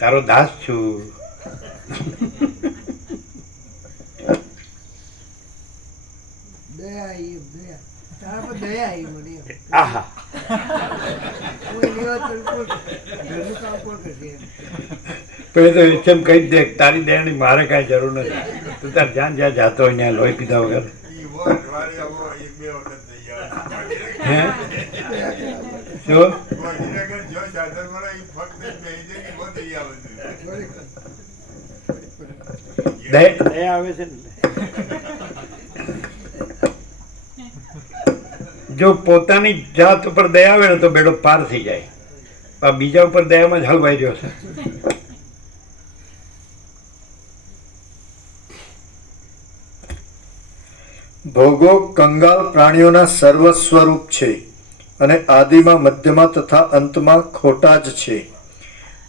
તારો દાસ છું. દયા આવી, દયા તારા પર દયા આવી મને એમ. આહા હું એની વાત કરું પણ ઘરનું કામ કોણ કરશે એમ. પેલી તો એમ કહી જ દે તારી દયાની મારે કાંઈ જરૂર નથી, તું તાર જ્યાં જાતો હોય ત્યાં લોહી પીધા વગર. હે શું? દયા આવે છે ને. જો પોતાની જાત ઉપર દયા આવે ને તો બેડો પાર થઈ જાય. આ બીજા ઉપર દયામાં જ હલવાઈ રહ્યો છે. ભોગો કંગાલ પ્રાણીઓના સર્વ સ્વરૂપ છે અને આદિમાં, મધ્યમાં તથા અંતમાં ખોટા જ છે.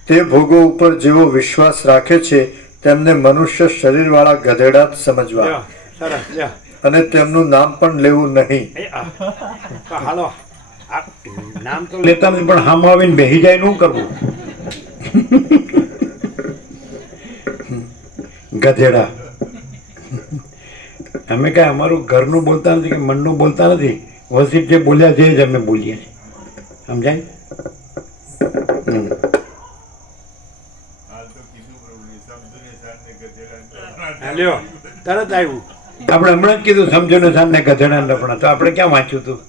તે ભોગો ઉપર જેવો વિશ્વાસ રાખે છે તેમને મનુષ્ય શરીરવાળા ગધેડા જ સમજવા લ્યો સરસ લ્યો અને તેમનું નામ પણ લેવું નહીં. એ આ તો હાલો આ નામ તો લેતા નથી પણ હામ આવીને બેસી જાય નું કરવું? ગધેડા. અમે કાંઈ અમારું ઘરનું બોલતા નથી કે મનનું બોલતા નથી. વસીફ જે બોલ્યા છે જ અમે બોલીએ છીએ. સમજાય? લ્યો તરત આવ્યું. આપણે હમણાં જ કીધું સમજો ને સાન ને ગધેડા ને લપણા, તો આપણે ક્યાં વાંચ્યું હતું?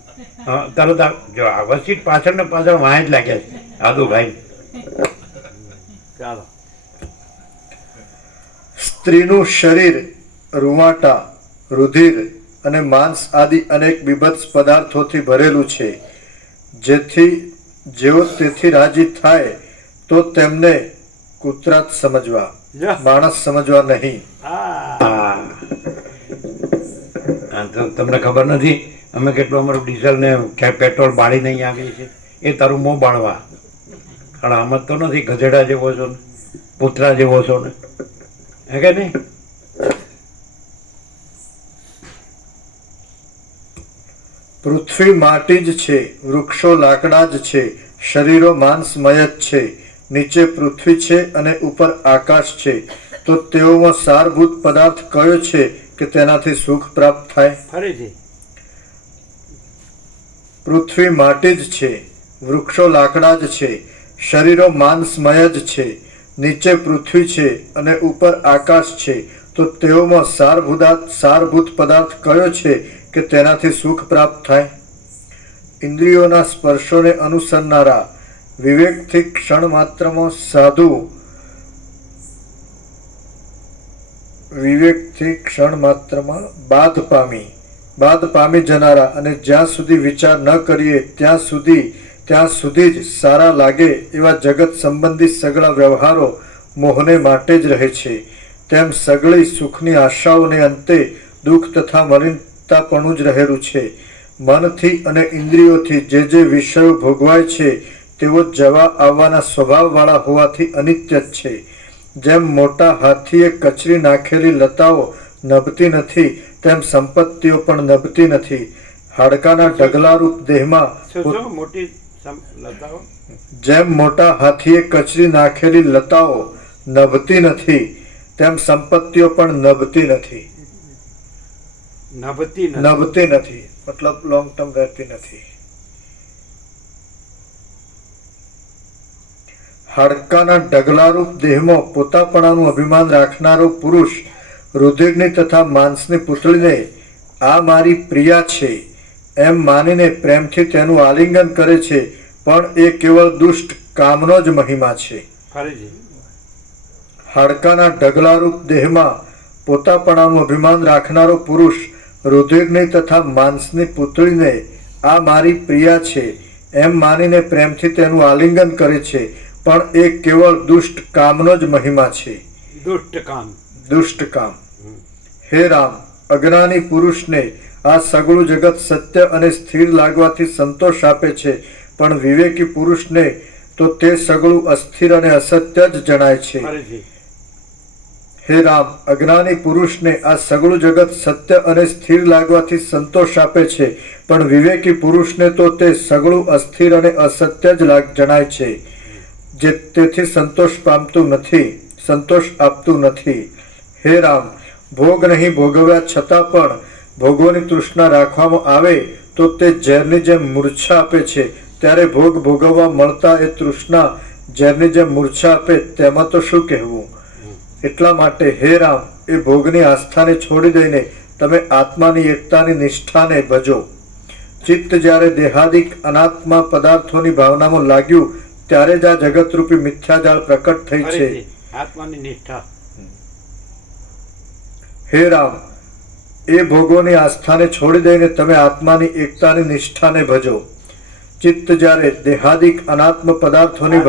તરત જો આ વસીફ પાછળ ને પાછળ વાંચ લાગ્યા છે આદુ ભાઈ. ચાલો સ્ત્રીનું શરીર રૂવાટા, રુધિર અને માંસ આદિ અનેક બીભત્સ પદાર્થોથી ભરેલું છે. જેઓ તેથી રાજી થાય તો તેમને કૂતરાત સમજવા, જા. માણસ સમજવા નહીં. હા તો તમને ખબર નથી અમે કેટલું અમારું ડીઝલ ને પેટ્રોલ બાળીને અહીં આવીએ છીએ? એ તારું મોં બાળવા. કારણ આમ જ તો નથી ગધેડા જેવો છો ને, પુતરા જેવો છો ને, હે કે નહીં? પૃથ્વી માટી જ છે, વૃક્ષો લાકડા જ છે, શરીરો માંસમય જ છે. નીચે પૃથ્વી છે અને ઉપર આકાશ છે. તો તેઓમાં સારભૂત પદાર્થ કયો છે કે તેનાથી સુખ પ્રાપ્ત થાય? ફરીથી પૃથ્વી માટી જ છે, વૃક્ષો લાકડા જ છે, શરીરો માંસમય જ છે. નીચે પૃથ્વી છે અને ઉપર આકાશ છે. તો તેઓમાં સારભૂત પદાર્થ કયો છે કે તેનાથી સુખ પ્રાપ્ત થાય? ઇન્દ્રિયોના સ્પર્શોને અનુસરનારા વિવેકથી ક્ષણ માત્રમાં બાધ પામી જનારા અને જ્યાં સુધી વિચાર ન કરીએ ત્યાં સુધી જ સારા લાગે એવા જગત સંબંધી સગળા વ્યવહારો મોહને માટે જ રહે છે. તેમ સગળી સુખની આશાઓને અંતે દુઃખ તથા મલિનતાપણું જ રહેલું છે. મનથી અને ઇન્દ્રિયોથી જે વિષયો ભોગવાય છે તેઓ જવા આવવાના સ્વભાવવાળા હોવાથી અનિત્ય જ છે. જેમ મોટા હાથીએ કચરી નાખેલી લતાઓ નભતી નથી તેમ સંપત્તિઓ પણ નભતી નથી. હાડકાના ઢગલારૂપ દેહમાં શું મોટી લતાઓ? જેમ મોટા હાથીએ કચરી નાખેલી લતાઓ નભતી નથી તેમ સંપત્તિઓ પણ નભતી નથી. નભતી નથી મતલબ લોંગ ટર્મ રહેતી નથી. હાડકાના ઢગલારૂપ દેહમાં પોતાપણાનું અભિમાન રાખનારો પુરુષ રુધિરની તથા માંસની પુતળીને આ મારી પ્રિયા છે એમ માનીને પ્રેમથી તેનું આલિંગન કરે છે, પણ એ કેવળ દુષ્ટ કામનો જ મહિમા છે. હાડકાના ઢગલારૂપ દેહમાં પોતાપણાનું અભિમાન રાખનારો પુરુષ રુધિરની તથા માંસની પુતળીને આ મારી પ્રિયા છે એમ માનીને પ્રેમથી તેનું આલિંગન કરે છે, પણ એ કેવળ દુષ્ટ કામનો જ મહિમા છે. દુષ્ટ કામ. હે રામ, અજ્ઞાની પુરુષને આ સગળું જગત સત્ય અને સ્થિર લાગવાથી સંતોષ આપે છે, પણ વિવેકી પુરુષને તો તે સગળું અસ્થિર અને અસત્ય જ જણાય છે. હે રામ, અજ્ઞાની પુરુષને આ સગળું જગત સત્ય અને સ્થિર લાગવાથી સંતોષ આપે છે, પણ વિવેકી પુરુષને તો તે સગળું અસ્થિર અને અસત્ય જ જણાય છે. તેથી સંતોષ આપતું નથી. હે રામ, ભોગ નહીં ભોગવ્યા છતાં પણ ભોગોની તૃષ્ણા રાખવામાં આવે તો તે ઝેરની જેમ મૂર્છા આપે છે. ત્યારે ભોગ ભોગવવા મળતા એ તૃષ્ણા ઝેરની જેમ મૂર્છા આપે તેમાં તો શું કહેવું? એટલા માટે હે રામ, એ ભોગની આસ્થાને છોડી દઈને તમે આત્માની એકતાની નિષ્ઠાને ભજો. ચિત્ત જ્યારે દેહાદિક અનાત્મા પદાર્થોની ભાવનામાં લાગ્યું ત્યારે જ આ જગતરૂપી મિથ્યાજાળ પ્રકટ થઈ છે. આત્માની નિષ્ઠા. હે રામ, એ ભોગોની આસ્થાને છોડી દઈને તમે આત્માની એકતાની નિષ્ઠાને ભજો. ચિત્ત જ્યારે દેહાદિક અનાત્મ પદાર્થોની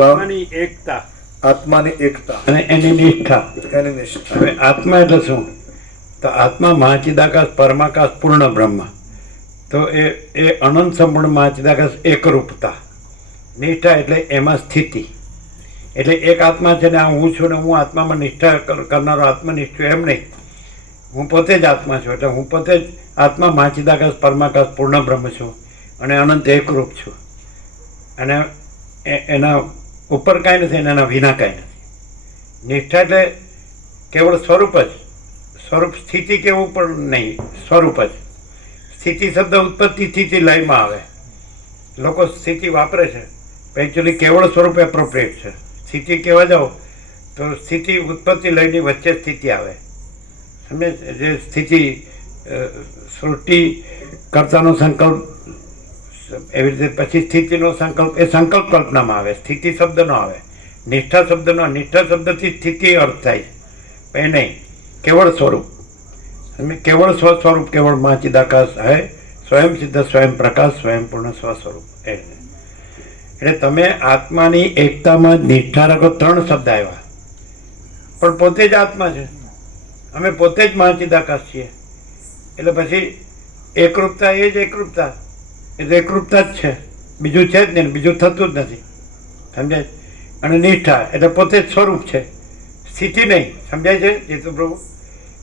આત્માની એકતા અને એની નિષ્ઠા. હવે આત્મા એટલે શું? તો આત્મા મહાચિદાકાશ પરમાકાશ પૂર્ણ બ્રહ્મ. તો એ અનંત સંપૂર્ણ મહાચિદાકાશ એકરૂપતા. નિષ્ઠા એટલે એમાં સ્થિતિ. એટલે એક આત્મા છે ને આ હું છું ને હું આત્મામાં નિષ્ઠા કરનારો આત્મનિષ્ઠ છું એમ નહીં. હું પોતે જ આત્મા છું. એટલે હું પોતે જ આત્મા મહાચિદાકાશ પરમાકાશ પૂર્ણ બ્રહ્મ છું અને અનંત એકરૂપ છું. અને એના ઉપર કાંઈ નથી અને એના વિના કાંઈ નથી. નિષ્ઠા એટલે કેવળ સ્વરૂપ જ. સ્વરૂપ સ્થિતિ કેવું પણ નહીં, સ્વરૂપ જ. સ્થિતિ શબ્દ ઉત્પત્તિ સ્થિતિ લયમાં આવે. લોકો સ્થિતિ વાપરે છે પણ એકચ્યુઅલી કેવળ સ્વરૂપ એપ્રોપ્રિએટ છે. સ્થિતિ કહેવા જાઓ તો સ્થિતિ ઉત્પત્તિ લયની વચ્ચે સ્થિતિ આવે. સમજે? જે સ્થિતિ સૃષ્ટિ કર્તાનો સંકલ્પ, એવી રીતે પછી સ્થિતિનો સંકલ્પ, એ સંકલ્પ કલ્પનામાં આવે. સ્થિતિ શબ્દ ન આવે, નિષ્ઠા શબ્દ ન. નિષ્ઠા શબ્દથી સ્થિતિ અર્થ થાય એ નહીં. केवल स्वरूप, हमें केवल स्वस्वरूप केवल माँ चिदाकाश है, स्वयं सिद्ध स्वयं प्रकाश स्वयं पूर्ण स्वस्वरूप। એટલે તમે આત્માની એકતામાં જ નિષ્ઠા રાખો. 3 શબ્દ આવ્યા, પણ પોતે જ આત્મા છે, અમે પોતે જ માँ ચિદાકાશ છીએ. એટલે પછી એકરૂપતા એ જ એકરૂપતા, એ તો એકરૂપતા જ છે, બીજું છે જ નહીં, બીજું થતું જ નથી. સમજાય? અને નિષ્ઠા એટલે પોતે જ સ્વરૂપ છે, સ્થિતિ નહીં. સમજાય છે જીતુ પ્રભુ?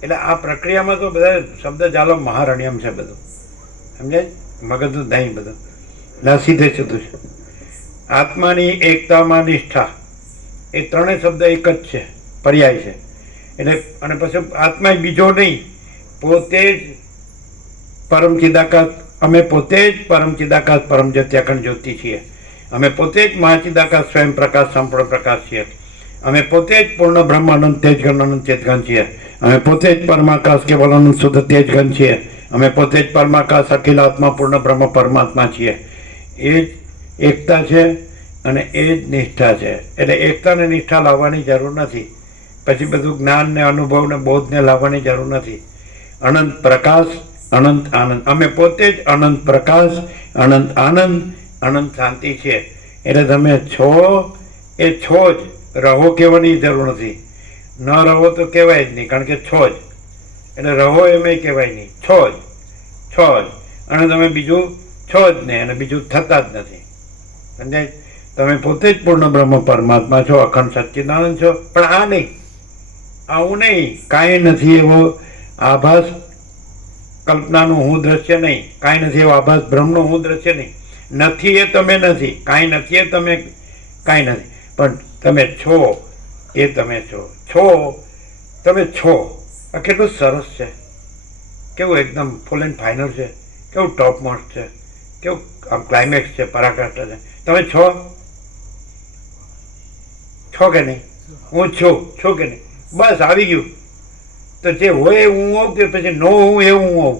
એટલે આ પ્રક્રિયામાં તો બધા શબ્દ ચાલો મહારણ્યમ છે બધું. સમજાય? મગજનું નહીં બધું, ના સીધે સીધું છે. આત્માની એકતામાં નિષ્ઠા, એ 3 શબ્દ એક જ છે, પર્યાય છે. એટલે અને પછી આત્મા બીજો નહીં, પોતે જ પરમ ચિદાકાશ. અમે પોતે જ પરમ ચિદાકાશ પરમ જ્યોતિ અખંડ જ્યોતિ છીએ. અમે પોતે જ મહાચિદાકાશ સ્વયં પ્રકાશ સંપૂર્ણ પ્રકાશ છીએ. અમે પોતે જ પૂર્ણ બ્રહ્મ અનંત તેજઘન અનંત ચેતઘન છીએ. અમે પોતે જ પરમાકાશ કેવલ અનંત શુદ્ધ તેજઘન છીએ. અમે પોતે જ પરમાકાશ અખિલ આત્મા પૂર્ણ બ્રહ્મ પરમાત્મા છીએ. એ જ એકતા છે અને એ જ નિષ્ઠા છે. એટલે એકતા ને નિષ્ઠા લાવવાની જરૂર નથી. પછી બધું જ્ઞાન ને અનુભવ ને બોધને લાવવાની જરૂર નથી. અનંત પ્રકાશ અનંત આનંદ, અમે પોતે જ અનંત પ્રકાશ અનંત આનંદ અનંત શાંતિ છે. એટલે તમે છો એ છો જ, રહો કહેવાની જરૂર નથી. ન રહો તો કહેવાય જ નહીં, કારણ કે છો જ. એટલે રહો એમ કહેવાય નહીં, છો જ, છો જ. અને તમે બીજું છો જ નહીં, અને બીજું થતા જ નથી. સમજાય? તમે પોતે જ પૂર્ણ બ્રહ્મ પરમાત્મા છો, અખંડ સચ્ચિદાનંદ છો. પણ આ નહીં, આવું નહીં, કાંઈ નથી એવો આભાસ કલ્પનાનું હું દ્રશ્ય નહીં, કાંઈ નથી એવો આભાસ બ્રહ્મનું હું દ્રશ્ય નહીં. નથી એ તમે નથી, કાંઈ નથી એ તમે કાંઈ નથી, પણ તમે છો એ તમે છો. છો તમે છો. આ કેટલું સરસ છે, કેવું એકદમ ફૂલ એન્ડ ફાઇનલ છે, કેવું ટોપ મોસ્ટ છે, કેવું આમ ક્લાઇમેક્સ છે, પરાકાષ્ઠા છે. તમે છો, છો કે નહીં? હું છું કે નહીં? બસ આવી ગયું. તો જે હોય એ હું હોઉં કે પછી ન હોઉં એ હું હોઉં?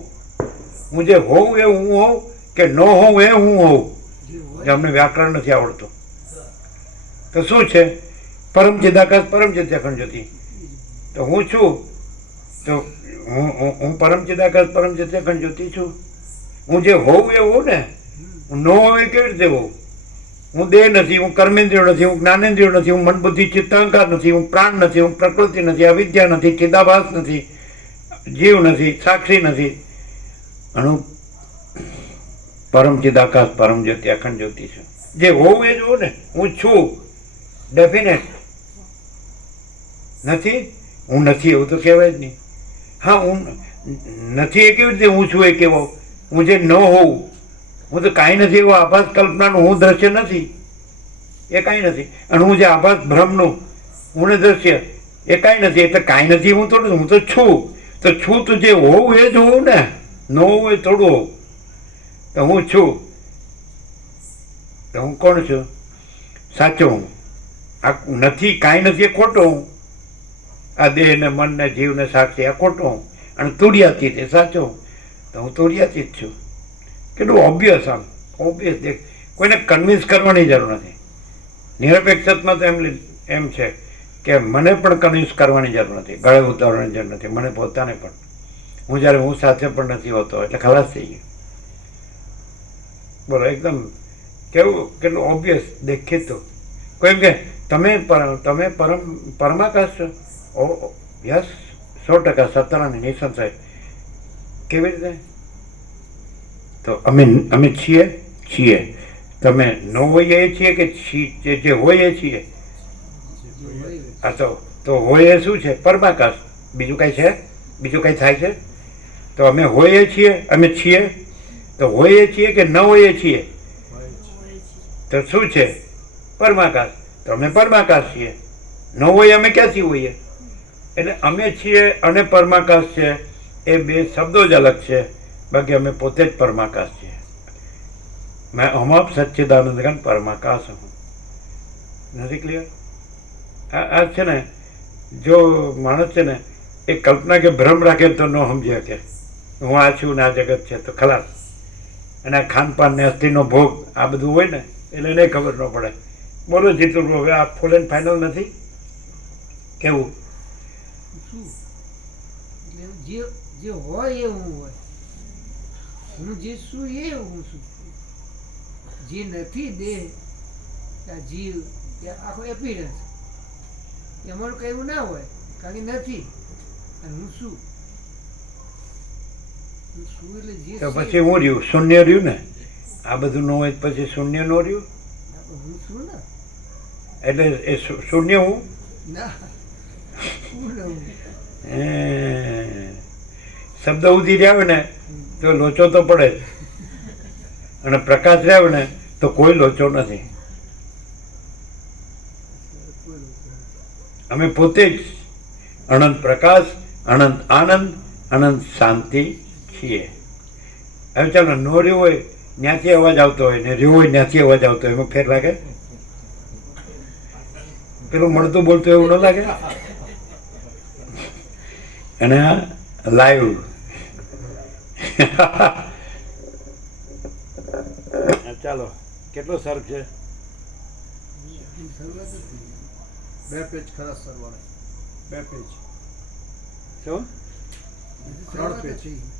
હું જે હોઉં એ હું હોઉં કે ન હોઉં એ હું હોઉં? જે અમને વ્યાકરણ નથી આવડતું. તો શું છે? પરમ ચિદાકાશ પરમ જ્યોતિ અખંડ જ્યોતિ. તો હું છું, તો હું પરમ ચિદાકાશ પરમ જ્યોતિ અખંડ જ્યોતિ છું. હું જે હોઉં એ હોઉં ને, હું ન હોઉં એ કેવી રીતે હોઉં? હું દેહ નથી, હું કર્મેન્દ્રિયો નથી, હું જ્ઞાનેન્દ્રિયો નથી, હું મન બુદ્ધિ ચિત્ત અહંકાર નથી, હું પ્રાણ નથી, હું પ્રકૃતિ નથી, અવિદ્યા નથી, ચિદાભાસ નથી, જીવ નથી, સાક્ષી નથી. અને પરમ ચિદાકાશ પરમ જ્યોતિ અખંડ જ્યોતિ છે. જે હોવું એ જ હોઉં ને, હું છું ડેફિનેટ. નથી, હું નથી એવું તો કહેવાય જ નહીં. હા, હું નથી એ કેવી રીતે હું છું એ કહેવો? હું જે ન હોઉં, હું તો કાંઈ નથી એવું આભાસ કલ્પનાનું હું દ્રશ્ય નથી, એ કાંઈ નથી. અને હું જે આભાસ ભ્રમનું હું ને દ્રશ્ય એ કાંઈ નથી. એટલે કાંઈ નથી હું થોડું, હું તો છું. તો છું તો જે હોવું એ જ હોવું ને, ન હોવું એ થોડું હોવું. તો હું છું, તો હું કોણ છું? સાચો હું. આ નથી, કાંઈ નથી એ ખોટો હું. આ દેહ ને મન ને જીવ ને સાક્ષી આ ખોટો હું. અને તુર્યાતીત એ સાચો હું. તો હું તુર્યાતીત છું. કેટલું ઓબ્વિયસ, આમ ઓબ્વિયસ. દેખ, કોઈને કન્વિન્સ કરવાની જરૂર નથી. નિરપેક્ષતમાં તો એમ છે કે મને પણ કન્વિન્સ કરવાની જરૂર નથી, ગળે ઉતારવાની જરૂર નથી, મને પોતાને પણ. હું જ્યારે હું સાથે પણ નથી હોતો એટલે ખલાસ થઈ ગયો. બોલો, એકદમ કેવું કેટલું ઓબ્વિયસ દેખીતું. કોઈ એમ કે તમે પરમાકાશ છો? ઓ યસ, 100% સત્તરાની નિસંશય. કેવી રીતે? તો અમે છીએ. તમે ન હોઈએ એ છીએ કે જે હોય એ છીએ? હા, તો હોય એ શું છે? પરમાકાશ. બીજું કાંઈ છે? બીજું કાંઈ થાય છે? તો અમે હોઈએ છીએ, અમે છીએ. તો હોઈએ છીએ કે ન હોઈએ છીએ? તો શું છે? પરમાકાશ. તો અમે પરમાકાશ છીએ. ન હોય અમે ક્યાંથી હોઈએ? એટલે અમે છીએ અને પરમાકાશ છે એ બે શબ્દો જ અલગ છે. બાકી અમે પોતે જ પરમાકાશ છીએ. મેં અમાપ સચ્ચિદાનંદ પરમાકાશ હું. નથી ક્લિયર? આ છે ને, જો માણસ છે ને એ કલ્પના કે ભ્રમ રાખે તો ન સમજી શકે હું આ છું ને આ જગત છે, તો ખલાસ. અને આ ખાનપાન ને અસ્થિનો ભોગ આ બધું હોય ને એટલે એને ખબર ન પડે. બોલો જીતુ, હવે આ ફૂલ એન્ડ ફાઇનલ નથી? કેવું? જે હોય એ હું હોય, હું જે છું એ હું છું. જે નથી દેહ, આ જીવ, એ આખો એપિરન્સ, એમાં કઈ એવું ના હોય, કારણ કે નથી. અને હું છું. હું છું એટલે જે તો છે. પછી હું રહ્યું શૂન્ય રહ્યું ને, આ બધું ન હોય તો પછી શૂન્ય નો રહ્યું, હું છું ને. એટલે એ શૂન્ય હું. ના, હું ને હું. હે. શબ્દ ઉધી રહ્યા ને તો લોચો તો પડે જ, અને પ્રકાશ રહ્યો ને તો કોઈ લોચો નથી. અમે પોતે જ અનંત પ્રકાશ, અનંત આનંદ, અનંત શાંતિ છીએ. હવે ચાલો નો રહ્યો હોય ત્યાંથી અવાજ આવતો હોય ને રહ્યો હોય ત્યાંથી અવાજ આવતો હોય, એમાં ફેર લાગે? પેલું મળતું બોલતું એવું ન લાગે? અને આ લાઈવ ચાલો કેટલો સર્ફ છે? શરૂઆત જ થઈ. 2 પેજ ખરા સરવાળે 2 પેજ શું? શરૂઆત જ થઈ.